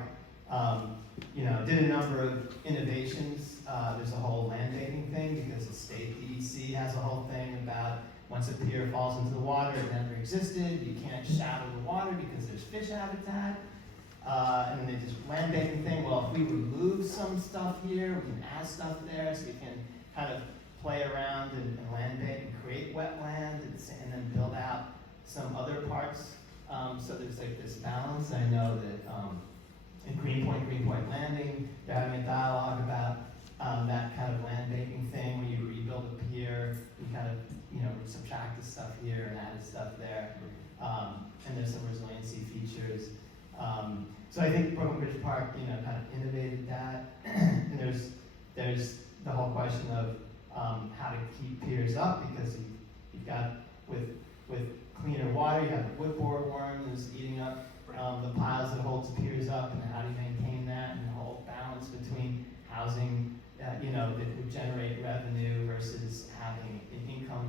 did a number of innovations. There's a whole land banking thing because the state DEC has a whole thing about once a pier falls into the water, it never existed. You can't shadow the water because there's fish habitat. And then they just land banking thing. Well, if we remove some stuff here, we can add stuff there, so we can kind of play around and land bank and create wetland and then build out some other parts. So there's like this balance. I know that in Greenpoint Landing, they're having a dialogue about that kind of land banking thing where you rebuild a pier, you kind of subtract the stuff here and add stuff there. And there's some resiliency features. So I think Brooklyn Bridge Park, kind of innovated that. And there's the whole question of how to keep piers up, because you've got with cleaner water, you have the wood borer who's eating up the piles that holds piers up, and how do you maintain that, and the whole balance between housing, that would generate revenue versus having an income,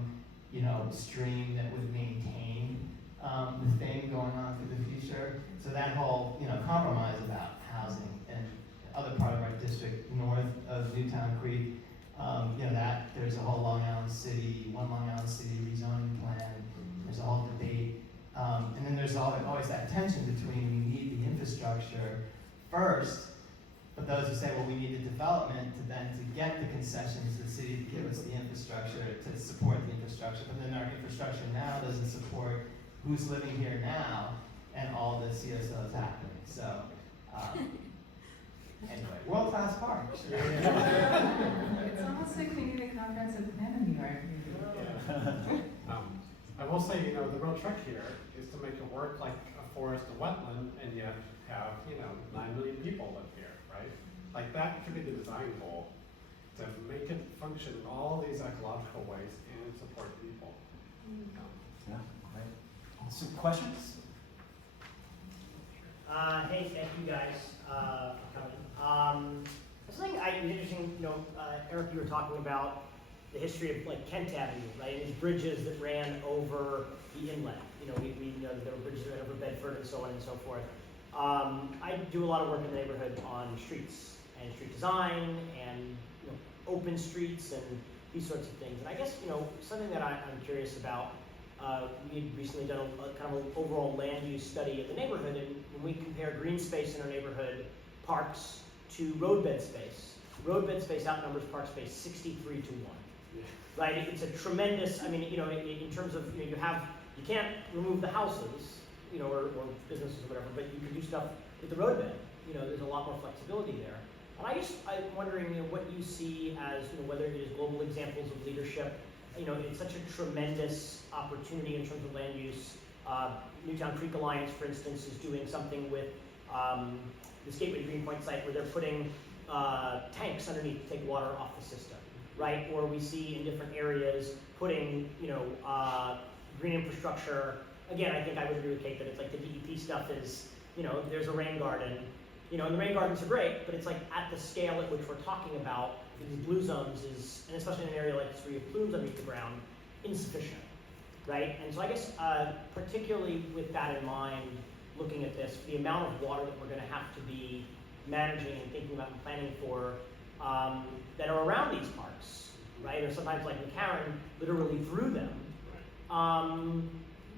stream that would maintain the thing going on for the future. So that whole, compromise about housing, and other part of our district north of Newtown Creek, that there's a whole Long Island City rezoning plan. There's a whole debate, and then there's always that tension between we need the infrastructure first, but those who say, well, we need the development to get the concessions to the city to give us the infrastructure to support the infrastructure, but then our infrastructure now doesn't support who's living here now and all the CSOs happening. So, anyway, world-class park. It's almost like we need a comprehensive plan in New York. I will say, the real trick here is to make it work like a forest, a wetland, and yet have, 9 million people live here, right? Like that should be the design goal, to make it function in all these ecological ways and support people. Yeah, right. Some questions? Hey, thank you guys for coming. Something I was interesting, Eric, you were talking about the history of like Kent Avenue, right? And these bridges that ran over the inlet. We know that there were bridges that ran over Bedford and so on and so forth. I do a lot of work in the neighborhood on streets and street design and open streets and these sorts of things. And I guess something that I'm curious about. We had recently done a kind of an overall land use study of the neighborhood, and when we compare green space in our neighborhood, parks, to roadbed space outnumbers park space 63 to 1. Yeah. Right? It's a tremendous. I mean, in terms of you can't remove the houses, or businesses or whatever, but you can do stuff with the roadbed. There's a lot more flexibility there. And I'm wondering, what you see as, whether it is global examples of leadership. It's such a tremendous opportunity in terms of land use. Newtown Creek Alliance, for instance, is doing something with this Gateway to Greenpoint site where they're putting tanks underneath to take water off the system, right? Or we see in different areas putting, green infrastructure. Again, I think I would agree with Kate that it's like the DEP stuff is, there's a rain garden. And the rain gardens are great, but it's like at the scale at which we're talking about, these blue zones is, and especially in an area like this where you have plumes underneath the ground, insufficient, right? And so I guess particularly with that in mind, looking at this, the amount of water that we're going to have to be managing and thinking about and planning for that are around these parks, right? Or sometimes like McCarran, literally through them.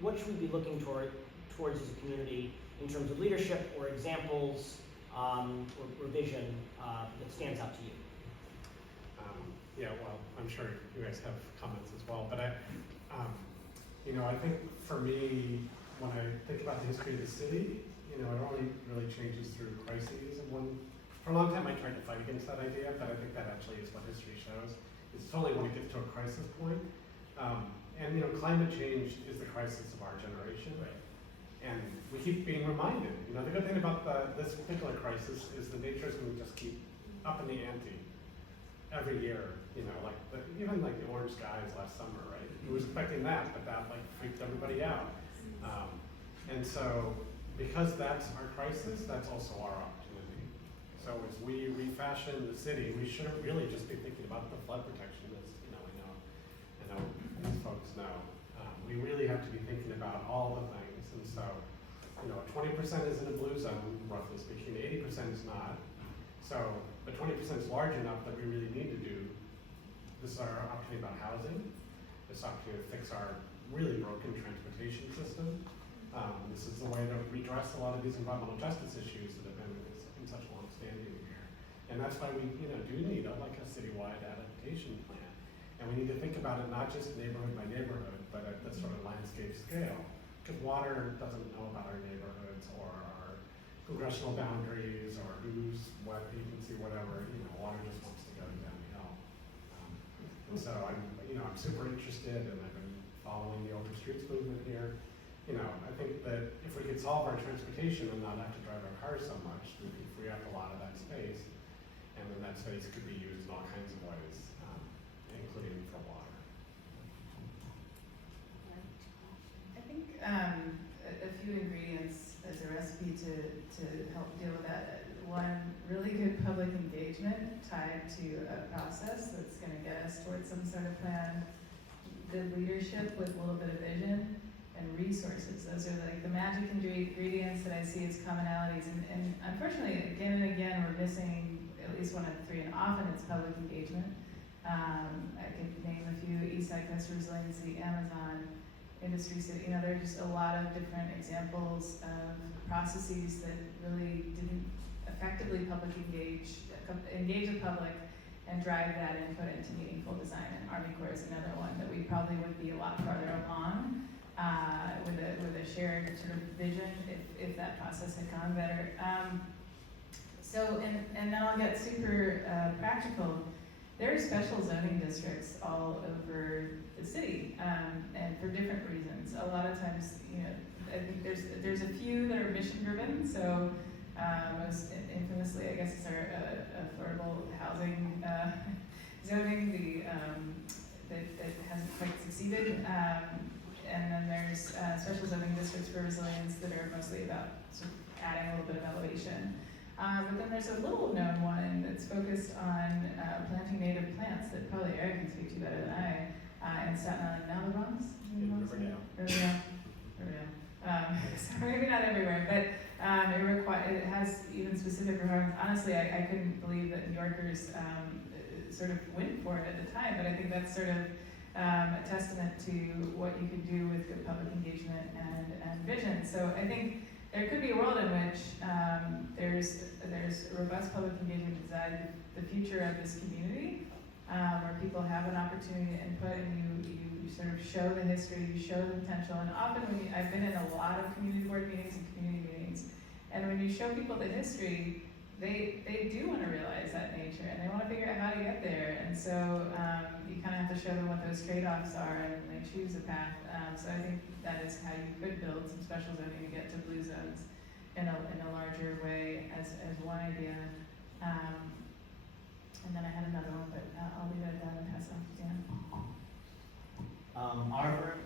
What should we be looking towards as a community in terms of leadership or examples or vision that stands out to you? Yeah, well, I'm sure you guys have comments as well, but I think for me, when I think about the history of the city, it only really changes through crises. And for a long time, I tried to fight against that idea, but I think that actually is what history shows. It's only when it gets to a crisis point. Climate change is the crisis of our generation. Right. And we keep being reminded. The good thing about this particular crisis is the nature is going to just keep up in the ante every year. Even like the orange skies last summer, right? Who was expecting that, but that freaked everybody out. And so, because that's our crisis, that's also our opportunity. So as we refashion the city, we shouldn't really just be thinking about the flood protection, as I know as folks know. We really have to be thinking about all the things. And so, 20% is in a blue zone, roughly speaking, 80% is not. So, but 20% is large enough that we really need to do. This is our opportunity about housing. This opportunity to fix our really broken transportation system. This is the way to redress a lot of these environmental justice issues that have been in such long standing here. And that's why we do need a citywide adaptation plan. And we need to think about it not just neighborhood by neighborhood, but at the sort of landscape scale. Because water doesn't know about our neighborhoods or our congressional boundaries or who's what agency, whatever. Water just wants to go downhill. And so I'm super interested, and I've been following the Open Streets movement here. I think that if we could solve our transportation and not have to drive our cars so much, we could free up a lot of that space, and then that space could be used in all kinds of ways, including for water. I think a few ingredients as a recipe to help deal with that. One, really good public engagement tied to a process that's going to get us towards some sort of plan. Good leadership with a little bit of vision, and resources. Those are like the magic ingredients that I see as commonalities. And unfortunately, again and again, we're missing at least one of the three, and often it's public engagement. I could name a few: Eastside Coastal Resiliency, Amazon, Industry City. There are just a lot of different examples of processes that really didn't effectively engage the public and drive that input into meaningful design. And Army Corps is another one that we probably would be a lot farther along with a shared sort of vision if that process had gone better. And then I'll get super practical. There are special zoning districts all over the city, and for different reasons. A lot of times, I think there's a few that are mission driven. So most infamously, I guess, is our affordable housing zoning, that hasn't quite succeeded. And then there's special zoning districts for resilience that are mostly about sort of adding a little bit of elevation. But then there's a little known one that's focused on planting native plants that probably Eric can speak to better than I, in Staten Island, now the Bronx? Riverdale. So maybe not everywhere, but it has even specific requirements. Honestly, I couldn't believe that New Yorkers sort of went for it at the time, but I think that's sort of a testament to what you can do with good public engagement and vision. So I think there could be a world in which there's robust public engagement to decide the future of this community, where people have an opportunity to input, and you sort of show the history, you show the potential. And often I've been in a lot of community board meetings and community meetings, and when you show people the history, they do want to realize that nature, and they want to figure out how to get there. And so you kind of have to show them what those trade-offs are, and they choose a path. So I think that is how you could build some special zoning to get to blue zones in a larger way as one idea. And then I had another one, but I'll leave it at that and pass it on to Dan.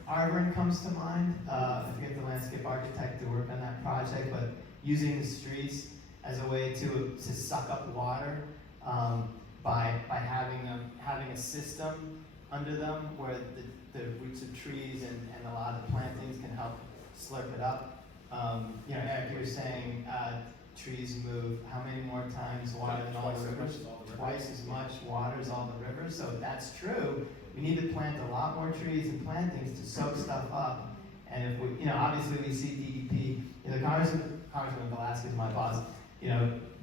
Arborn comes to mind. I forget the landscape architect to work on that project, but using the streets as a way to suck up water by having a system under them where the roots of trees and a lot of plantings can help slurp it up. Eric, you were saying trees move how many more times water than all the rivers? Twice as much water as all the rivers. So that's true. We need to plant a lot more trees and plantings to soak stuff up. And if we, obviously we see DEP. Congresswoman Velazquez, my boss,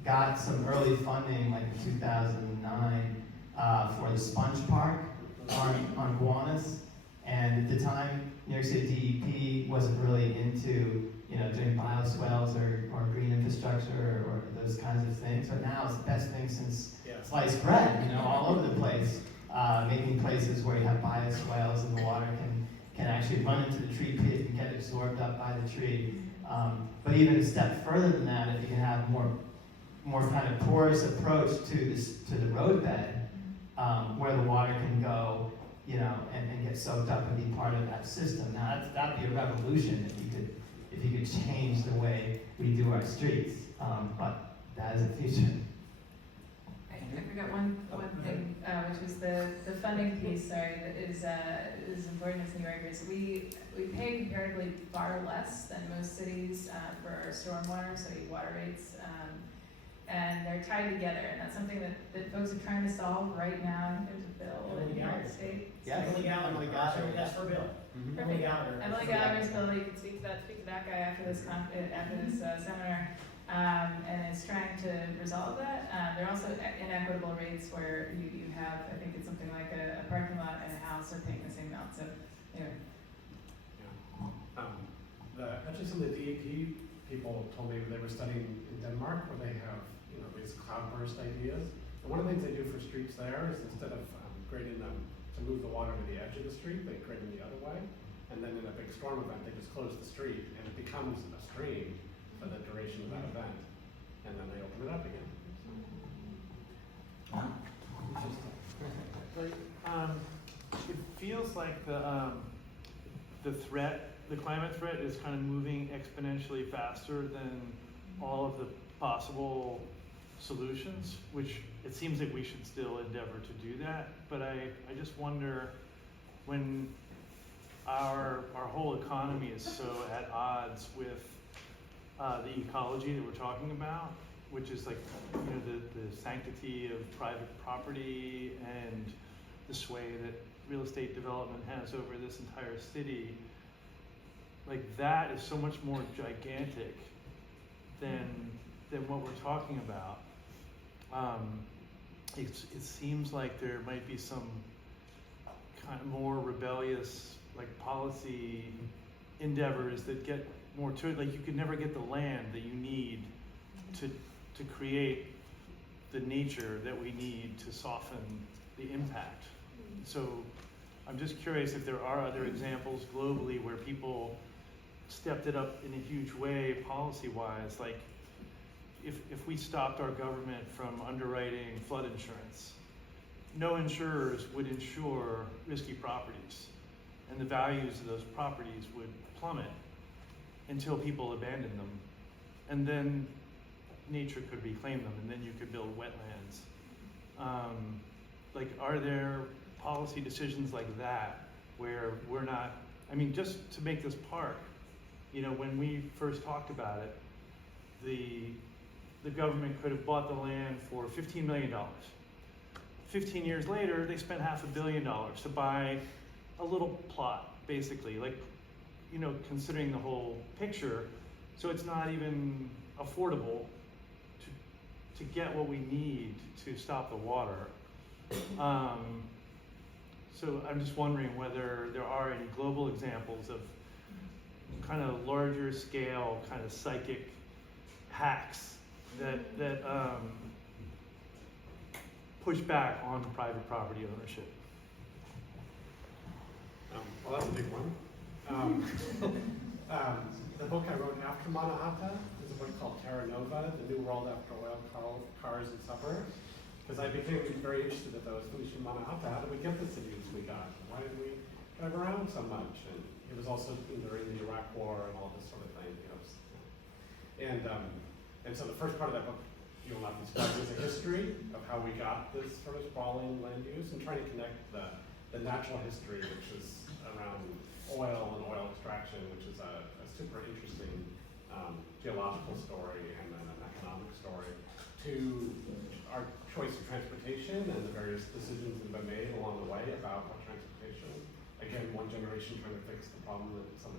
got some early funding like in 2009 for the sponge park on Guanas. And at the time, New York City DEP wasn't really into doing bioswales or green infrastructure or those kinds of things. But now it's the best thing since sliced bread, all over the place. Making places where you have bioswales and the water can actually run into the tree pit and get absorbed up by the tree. But even a step further than that, if you can have more kind of porous approach to the roadbed, where the water can go, and get soaked up and be part of that system. Now that'd be a revolution if you could change the way we do our streets. But that is the future. I forgot one thing, which was the funding piece. Sorry, that is important as New Yorkers. We pay comparatively far less than most cities for our stormwater, so water rates, and they're tied together. And that's something that folks are trying to solve right now. I think there's a bill in New York State. Yes. Emily Gallagher. That's her bill. Mm-hmm. Emily Gallagher. Emily Gallagher's bill. You can speak to that guy after this seminar. And it's trying to resolve that. There are also inequitable rates where you have, I think it's something like a parking lot and a house are paying the same amount. So, anyway. Yeah. Actually, some of the DEP people told me they were studying in Denmark where they have, these cloudburst ideas. And one of the things they do for streets there is instead of grading them to move the water to the edge of the street, they grade them the other way. And then in a big storm event, they just close the street and it becomes a stream for the duration of that event, and then they open it up again. It feels like the climate threat is kind of moving exponentially faster than all of the possible solutions, which it seems like we should still endeavor to do that. But I just wonder, when our whole economy is so at odds with the ecology that we're talking about, which is like, the sanctity of private property and the sway that real estate development has over this entire city, like that is so much more gigantic than what we're talking about. It seems like there might be some kind of more rebellious policy endeavors that get more to it. Like you could never get the land that you need to create the nature that we need to soften the impact. So I'm just curious if there are other examples globally where people stepped it up in a huge way policy-wise. Like if we stopped our government from underwriting flood insurance, no insurers would insure risky properties, and the values of those properties would plummet until people abandon them, and then nature could reclaim them, and then you could build wetlands. Are there policy decisions like that where we're not, just to make this park, when we first talked about it, the government could have bought the land for $15 million. 15 years later, they spent $500 million to buy a little plot, basically, considering the whole picture. So it's not even affordable to get what we need to stop the water. So I'm just wondering whether there are any global examples of kind of larger scale, kind of psychic hacks that push back on private property ownership. Well, that's a big one. The book I wrote after Mannahatta is a book called Terra Nova, The New World After Oil, Cars, and Suburbs. Because I became very interested in those finishing Mannahatta. How did we get the cities we got? Why did we drive around so much? And it was also during the Iraq War and all this sort of thing. You know. And so the first part of that book, you will not be surprised, is a history of how we got this sort of sprawling land use and trying to connect the natural history, which is around oil and oil extraction, which is a super interesting geological story and then an economic story, to our choice of transportation and the various decisions that have been made along the way about what transportation. Again, one generation trying to fix the problem that some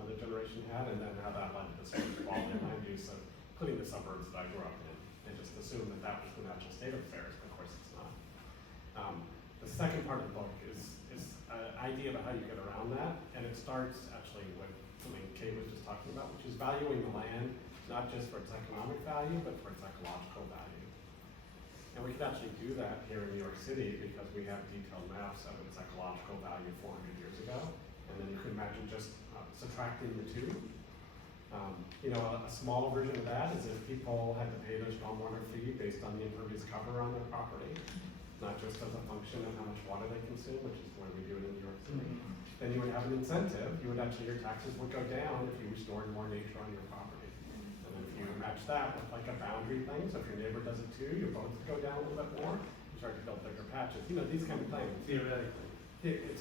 other generation had, and then how that led to this sort of sprawling land use, including the suburbs that I grew up in, and just assume that that was the natural state of affairs, but of course it's not. The second part of the book is an idea about how you get around that, and it starts actually with something Kate was just talking about, which is valuing the land, not just for its economic value, but for its ecological value. And we could actually do that here in New York City because we have detailed maps of its ecological value 400 years ago, and then you could imagine just subtracting the two. A small version of that is if people had to pay their stormwater fee based on the impervious cover on their property, not just as a function of how much water they consume, which is the way we do it in New York City. Then you would have an incentive. Your taxes would go down if you restored more nature on your property. And if you match that with like a boundary thing, so if your neighbor does it too, your boats go down a little bit more, you start to build bigger patches. These kind of things. Theoretically. It's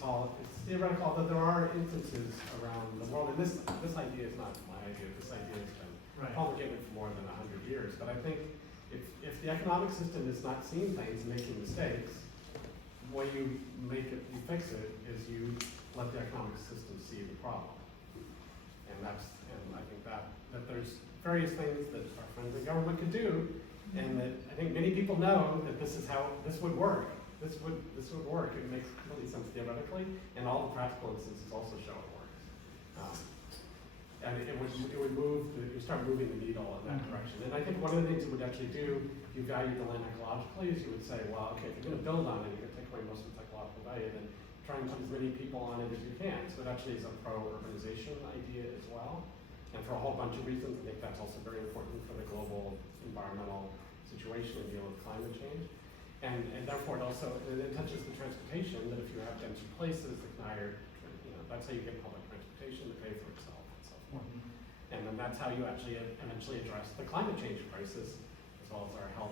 theoretical, although there are instances around the world, and this idea is not my idea. This idea has been promulgated for more than 100 years. But I think if the economic system is not seeing things and making mistakes, the way you fix it is you let the economic system see the problem. And I think that there's various things that our friends in government could do, and that I think many people know that this is how this would work. This would work. It makes complete sense theoretically, and all the practical instances also show it works. And it would move. You start moving the needle in that direction. And I think one of the things it would actually do, if you value the land ecologically, is you would say, well, okay, if you're going to build on it, you're going to take away most of its ecological value, then try and put as many people on it as you can. So it actually is a pro-urbanization idea as well. And for a whole bunch of reasons, I think that's also very important for the global environmental situation and deal with climate change. And therefore it touches the transportation, that if you have denser places, that's how you get public transportation to pay for itself and so forth. And then that's how you actually eventually address the climate change crisis, as well as our health,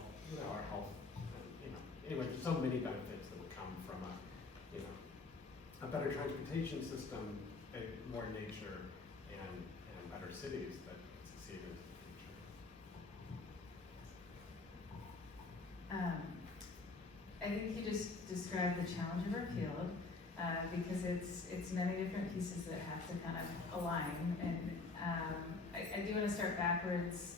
anyway, there's so many benefits that would come from a better transportation system, more nature, and better cities that succeed into the future. I think you just described the challenge of our field, because it's many different pieces that have to kind of align. And I do want to start backwards.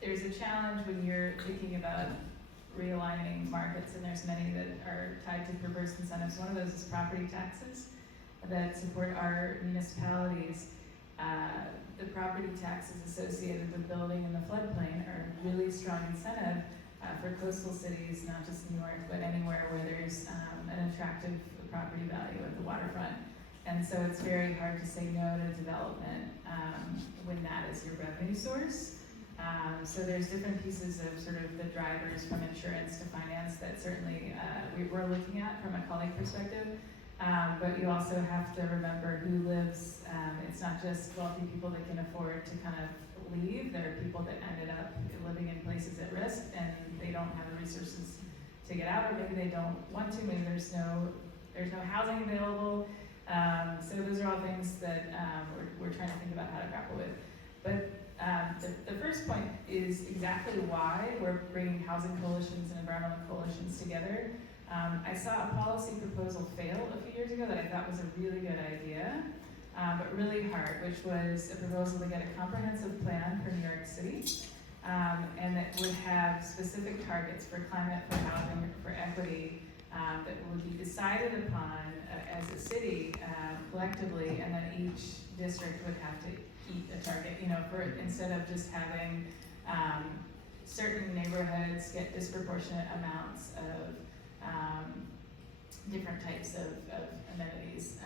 There's a challenge when you're thinking about realigning markets, and there's many that are tied to perverse incentives. One of those is property taxes that support our municipalities. The property taxes associated with building in the floodplain are a really strong incentive for coastal cities, not just New York, but anywhere where there's an attractive property value at the waterfront. And so it's very hard to say no to development when that is your revenue source. So there's different pieces of sort of the drivers from insurance to finance that certainly we're looking at from a colleague perspective. But you also have to remember who lives. It's not just wealthy people that can afford to kind of leave. There are people that ended up living in places at risk, and they don't have the resources to get out, or maybe they don't want to. Maybe there's no housing available. So those are all things that we're trying to think about how to grapple with. But the first point is exactly why we're bringing housing coalitions and environmental coalitions together. I saw a policy proposal fail a few years ago that I thought was a really good idea, but really hard, which was a proposal to get a comprehensive plan for New York City and that would have specific targets for climate, for housing, for equity, that would be decided upon as a city collectively, and then each district would have to eat a target, instead of just having certain neighborhoods get disproportionate amounts of different types of amenities.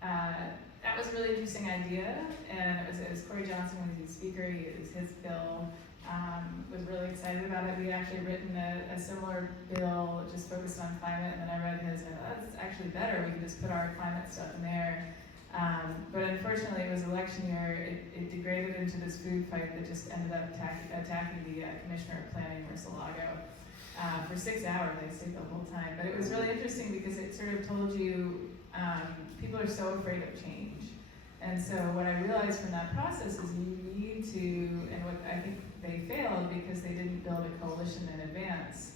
That was a really interesting idea, and it was Corey Johnson was the speaker. It was his bill. Was really excited about it. We had actually written a similar bill just focused on climate, and then I read his, and that's actually better. We can just put our climate stuff in there. But unfortunately, it was election year. It degraded into this food fight that just ended up attacking the commissioner of planning, Marcelago. For 6 hours, I stayed the whole time. But it was really interesting because it sort of told you people are so afraid of change. And so what I realized from that process is you need to, and what I think they failed because they didn't build a coalition in advance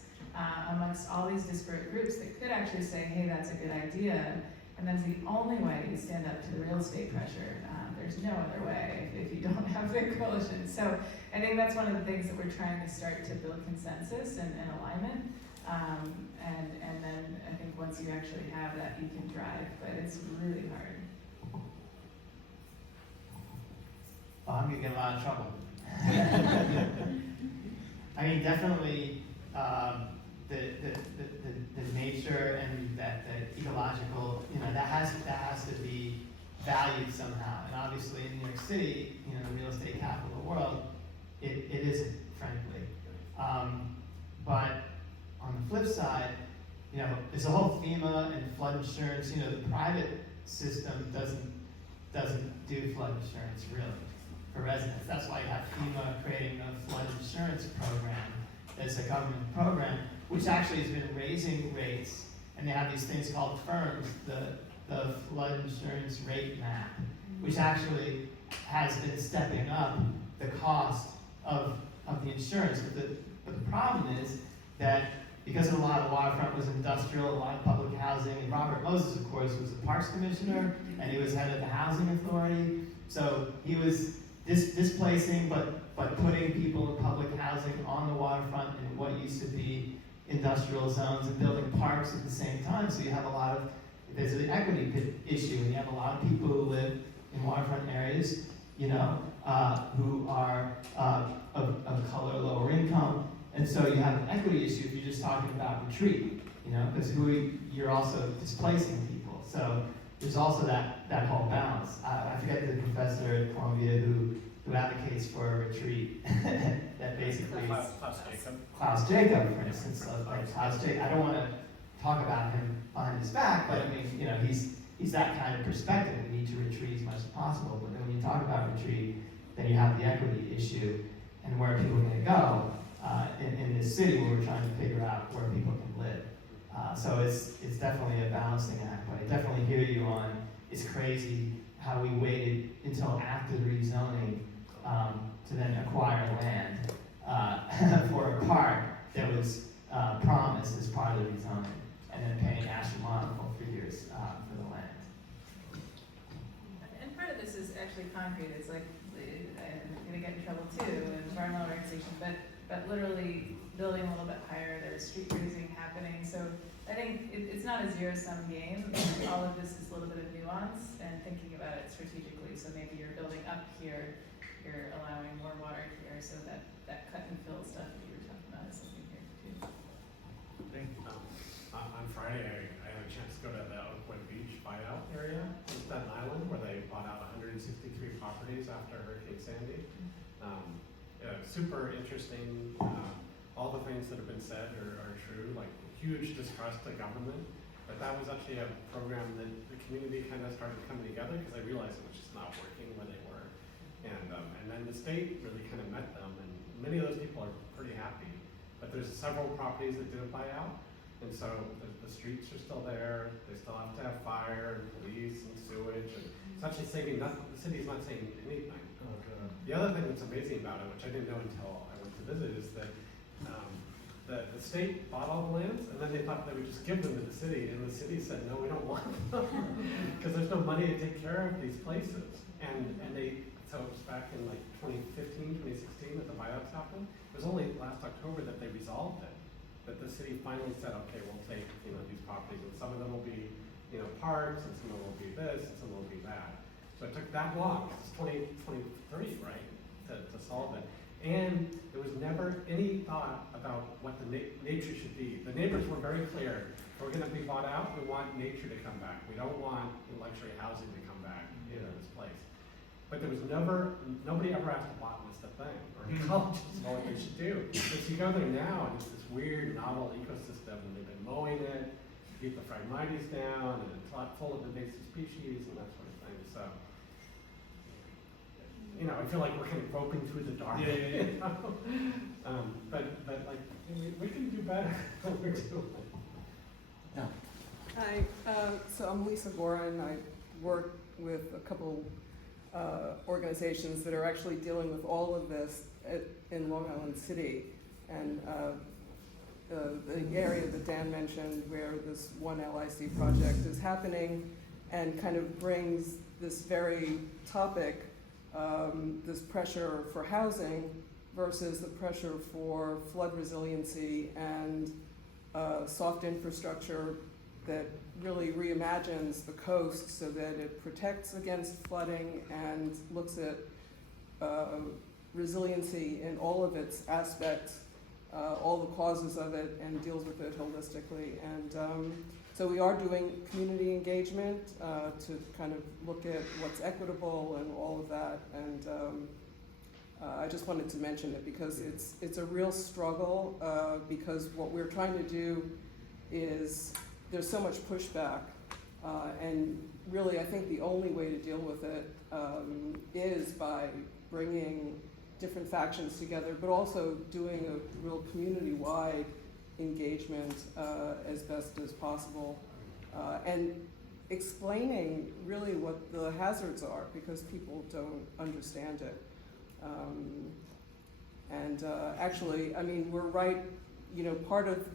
amongst all these disparate groups that could actually say, hey, that's a good idea. And that's the only way you stand up to the real estate pressure. There's no other way if you don't have the coalition. So I think that's one of the things that we're trying to start to build consensus and alignment. And then I think once you actually have that, you can drive, but it's really hard. Well, I'm gonna get in a lot of trouble. I mean, definitely, the nature and that ecological, that has to be valued somehow. And obviously, in New York City, the real estate capital of the world, it isn't, frankly. But on the flip side, there's a whole FEMA and flood insurance. The private system doesn't do flood insurance really for residents. That's why you have FEMA creating a flood insurance program. It's a government program which actually has been raising rates, and they have these things called FIRMs, the flood insurance rate map, which actually has been stepping up the cost of the insurance. But the problem is that because a lot of the waterfront was industrial, a lot of public housing, and Robert Moses, of course, was the Parks Commissioner, and he was head of the Housing Authority. So he was displacing, but putting people in public housing on the waterfront in what used to be industrial zones and building parks at the same time. So you have there's an equity issue, and you have a lot of people who live in waterfront areas, who are of color, lower income. And so you have an equity issue if you're just talking about retreat, because you're also displacing people. So there's also that whole balance. I forget the professor at Columbia who advocates for a retreat that basically Klaus Jacob, for instance. Klaus Jacob. I don't want to talk about him behind his back, but I mean, he's that kind of perspective. We need to retreat as much as possible. But then when you talk about retreat, then you have the equity issue and where people are going to go. In this city where we're trying to figure out where people can live. So it's definitely a balancing act, but I definitely hear you on, it's crazy how we waited until after the rezoning to then acquire land for a park that was promised as part of the rezoning, and then paying astronomical figures for the land. And part of this is actually concrete. It's like, I'm going to get in trouble too, environmental regulation, but literally building a little bit higher, there's street grazing happening. So I think it's not a zero-sum game. All of this is a little bit of nuance and thinking about it strategically. So maybe you're building up here, you're allowing more water here, so that cut and fill stuff that you were talking about is something here too. On Friday, I had a chance to go to the Oakwood Beach buyout area in Staten Island, where they bought out 163 properties after Hurricane Sandy. Super interesting. All the things that have been said are true, like huge distrust of government. But that was actually a program that the community kind of started coming together because they realized it was just not working where they were. And then the state really kind of met them, and many of those people are pretty happy. But there's several properties that didn't buy out. And so the streets are still there. They still have to have fire and police and sewage. And it's actually saving nothing. The city's not saving anything. The other thing that's amazing about it, which I didn't know until I went to visit, is that the state bought all the lands, and then they thought they would just give them to the city, and the city said, no, we don't want them, because there's no money to take care of these places. And so it was back in like 2015, 2016 that the buyouts happened. It was only last October that they resolved it, that the city finally said, okay, we'll take, these properties, and some of them will be, parks, and some of them will be this, and some will be that. So it took that long, it's 2023, right, to solve it. And there was never any thought about what the nature should be. The neighbors were very clear. If we're going to be bought out, we want nature to come back. We don't want luxury housing to come back into this place. But there was nobody ever asked a botanist a thing, or an ecologist about what they should do. Because you go there now, and it's this weird, novel ecosystem, and they've been mowing it, keep the Phragmites down, and it's full of invasive species, and that sort of thing. So, I feel like we're kind of groping through the dark. Yeah. But like, we can do better than we're doing. No. Hi, so I'm Lisa Gorin. I work with a couple organizations that are actually dealing with all of this in Long Island City. And the area that Dan mentioned where this one LIC project is happening and kind of brings this very topic, this pressure for housing versus the pressure for flood resiliency and soft infrastructure that really reimagines the coast so that it protects against flooding and looks at resiliency in all of its aspects, all the causes of it, and deals with it holistically. And so we are doing community engagement to kind of look at what's equitable and all of that. And I just wanted to mention it because it's a real struggle because what we're trying to do is there's so much pushback, and really I think the only way to deal with it is by bringing different factions together, but also doing a real community-wide engagement as best as possible, and explaining really what the hazards are because people don't understand it. Actually, I mean, we're right. Part of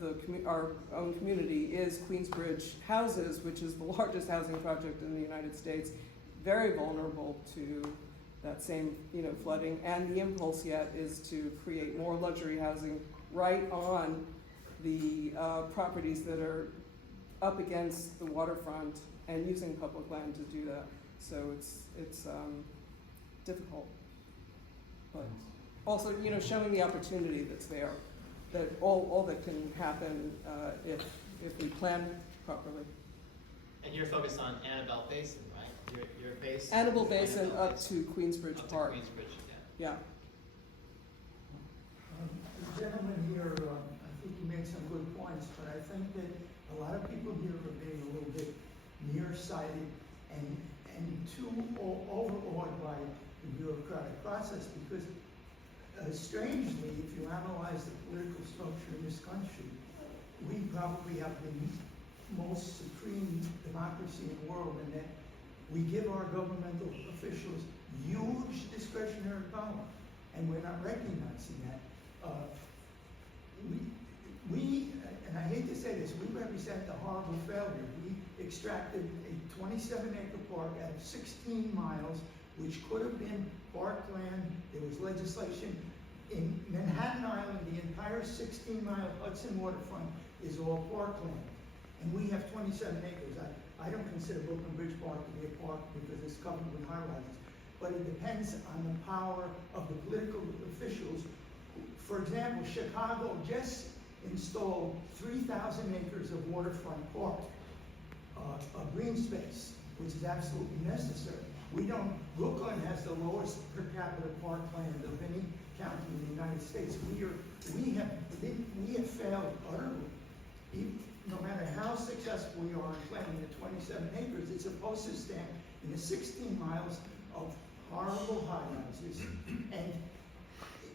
our own community is Queensbridge Houses, which is the largest housing project in the United States, very vulnerable to that same, flooding. And the impulse yet is to create more luxury housing right on the properties that are up against the waterfront and using public land to do that. So it's difficult, but also, showing the opportunity that's there. That all that can happen if we plan properly. And you're focused on Annabelle Basin, right? Your base. Annabelle Basin up to Queensbridge Park. Queensbridge, yeah. The gentleman here, I think he made some good points, but I think that a lot of people here are being a little bit nearsighted and too overawed by the bureaucratic process because strangely, if you analyze the political structure in this country, we probably have the most supreme democracy in the world in that we give our governmental officials huge discretionary power, and we're not recognizing that. We, and I hate to say this, we represent the horrible failure. We extracted a 27-acre park out of 16 miles, which could have been parkland. There was legislation. In Manhattan Island, the entire 16-mile Hudson waterfront is all parkland. And we have 27 acres. I don't consider Brooklyn Bridge Park to be a park because it's covered with high-rises. But it depends on the power of the political officials. For example, Chicago just installed 3,000 acres of waterfront park, of green space, which is absolutely necessary. Brooklyn has the lowest per capita parkland of any county in the United States. We have failed utterly. No matter how successful we are in planting the 27 acres, it's supposed to stand in the 16 miles of horrible high-rises. And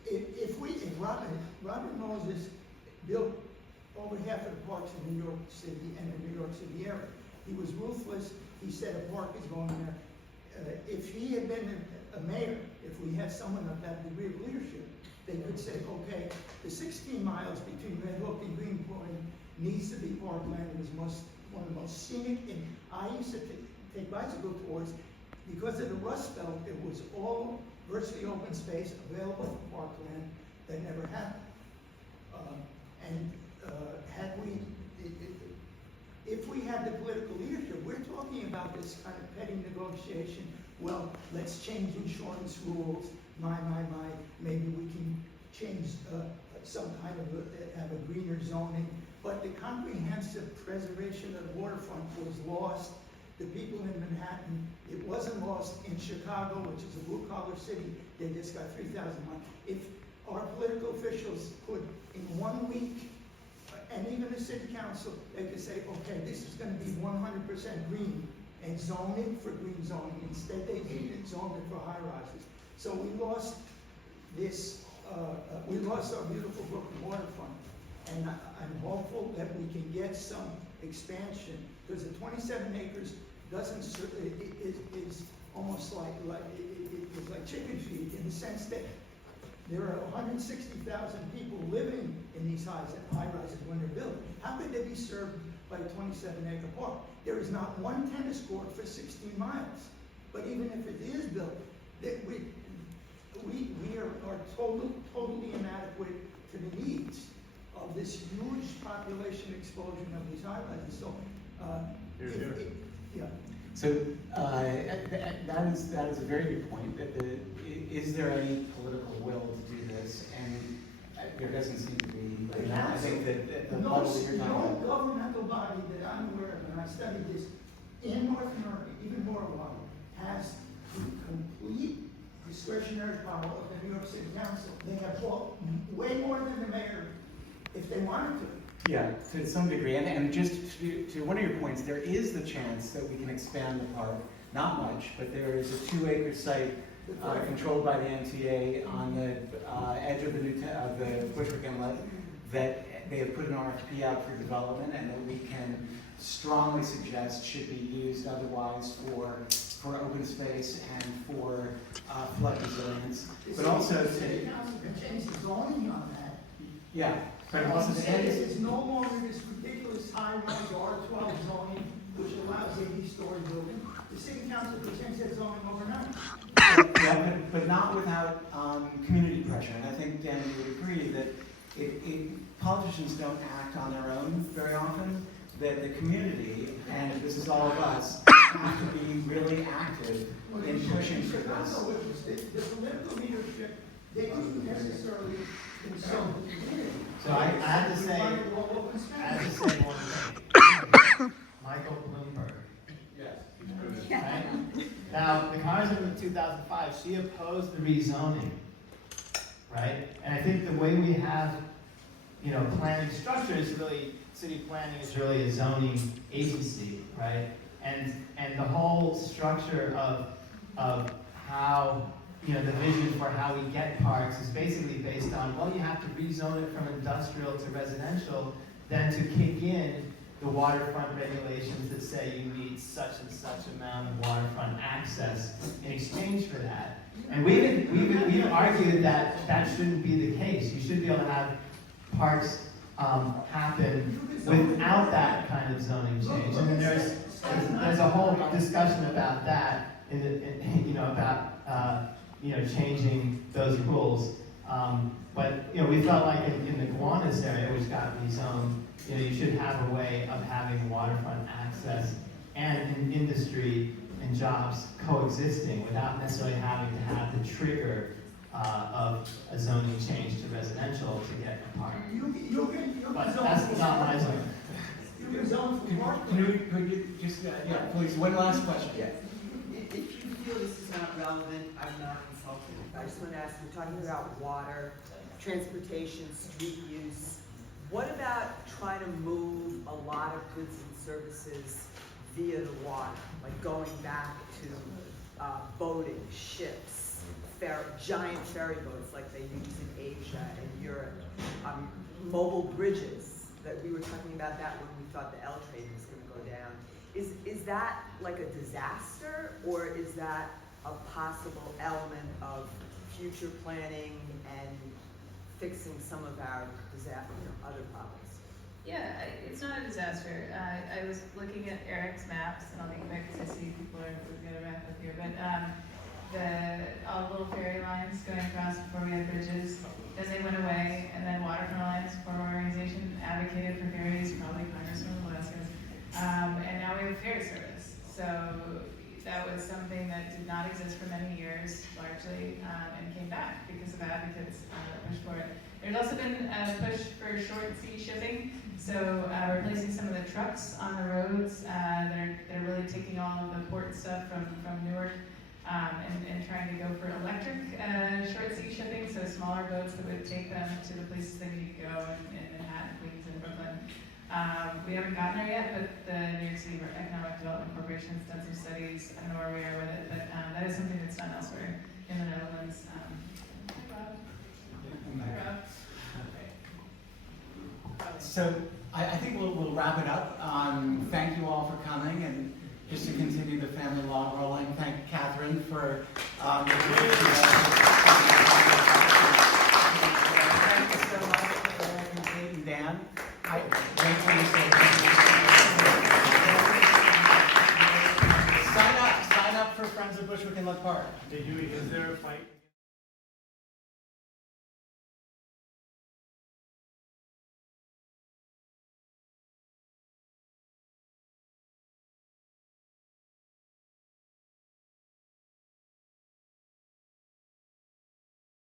if Robert Moses built over half of the parks in New York City and the New York City area, he was ruthless. He said a park is going there. If he had been a mayor, if we had someone of that degree of leadership, they could say, okay, the 16 miles between Red Hook and Greenpoint needs to be parkland. It was one of the most scenic, and I used to take bicycle tours. Because of the Rust Belt, it was all virtually open space available for parkland that never happened. Had we, if we had the political leadership, we're talking about this kind of petty negotiation. Well, let's change insurance rules. Maybe we can change some kind of have a greener zoning. But the comprehensive preservation of the waterfront was lost. The people in Manhattan, it wasn't lost in Chicago, which is a blue-collar city. They just got 3,000 miles. If our political officials could, in 1 week, and even the city council, they could say, okay, this is going to be 100% green, and zone it for green zoning. Instead, they didn't zone it for high-rises. So we lost this, we lost our beautiful Brooklyn waterfront. And I'm hopeful that we can get some expansion, because the 27 acres doesn't, is almost it's like chicken feed, in the sense that there are 160,000 people living in these high-rises when they're built. How could they be served by a 27-acre park? There is not one tennis court for 16 miles. But even if it is built, that we are totally inadequate to the needs of this huge population explosion of these high-rises. So, yeah. So that is a very good point. Is there any political will to do this? And there doesn't seem to be. I think that the model that you're talking about. No governmental body that I'm aware of, and I studied this in North America, even more widely, has the complete discretionary power of the New York City Council. They have way more than the mayor if they wanted to. Yeah, to some degree, and just to one of your points, there is the chance that we can expand the park. Not much, but there is a 2-acre site controlled by the MTA on the edge of the Bushwick Inlet that they have put an RFP out for development, and that we can strongly suggest should be used otherwise for open space and for flood resilience, but also the city council can change the zoning on that. Yeah. But also the city is no longer this ridiculous high-rise R12 zoning, which allows 80-story building. The city council could change that zoning overnight. Yeah, but not without community pressure. And I think, Dan, you would agree that politicians don't act on their own very often, that the community, and this is all of us, have to be really active in pushing for this. The political leadership, they didn't necessarily consult the community. So I have to say one thing. Michael Bloomberg. Yes. Right? Now, the Congresswoman in 2005, she opposed the rezoning, right? And I think the way we have, planning structure is really, city planning is really a zoning agency, right? And the whole structure of how, the vision for how we get parks is basically based on, well, you have to rezone it from industrial to residential, then to kick in the waterfront regulations that say you need such and such amount of waterfront access in exchange for that. And we've argued that that shouldn't be the case. You should be able to have parks happen without that kind of zoning change. And then there's a whole discussion about that, changing those rules. But we felt like in the Gowanus area, which got rezoned, you should have a way of having waterfront access and industry and jobs coexisting without necessarily having to have the trigger of a zoning change to residential to get a park. But that's not my zone. You can zone for park. Could you just, please, one last question. Yeah. If you feel this is not relevant, I'm not consulted. I just want to ask, we're talking about water, transportation, street use. What about trying to move a lot of goods and services via the water, like going back to boating, ships, giant ferry boats like they use in Asia and Europe, mobile bridges, that we were talking about that when we thought the L trade was going to go down. Is that like a disaster, or is that a possible element of future planning and fixing some of our disaster, other problems? Yeah, it's not a disaster. I was looking at Eric's maps, and I'll be quick because I see people are going to wrap up here, but all the little ferry lines going across before we had bridges, then they went away, and then Waterfront Alliance, former organization, advocated for ferries, probably Congresswoman Velazquez, and now we have ferry service. So that was something that did not exist for many years, largely, and came back because of advocates that pushed for it. There's also been a push for short sea shipping, so replacing some of the trucks on the roads. They're really taking all of the port stuff from Newark and trying to go for electric short sea shipping, so smaller boats that would take them to the places they need to go in Manhattan, Queens, and Brooklyn. We haven't gotten there yet, but the New York City Economic Development Corporation has done some studies. I don't know where we are with it, but that is something that's done elsewhere in the Netherlands. So I think we'll wrap it up. Thank you all for coming, and just to continue the family log rolling, thank Catherine for Thank you so much, Eric and Kate and Dan. Sign up for Friends of Bushwick Inlet Park. Is there a fight?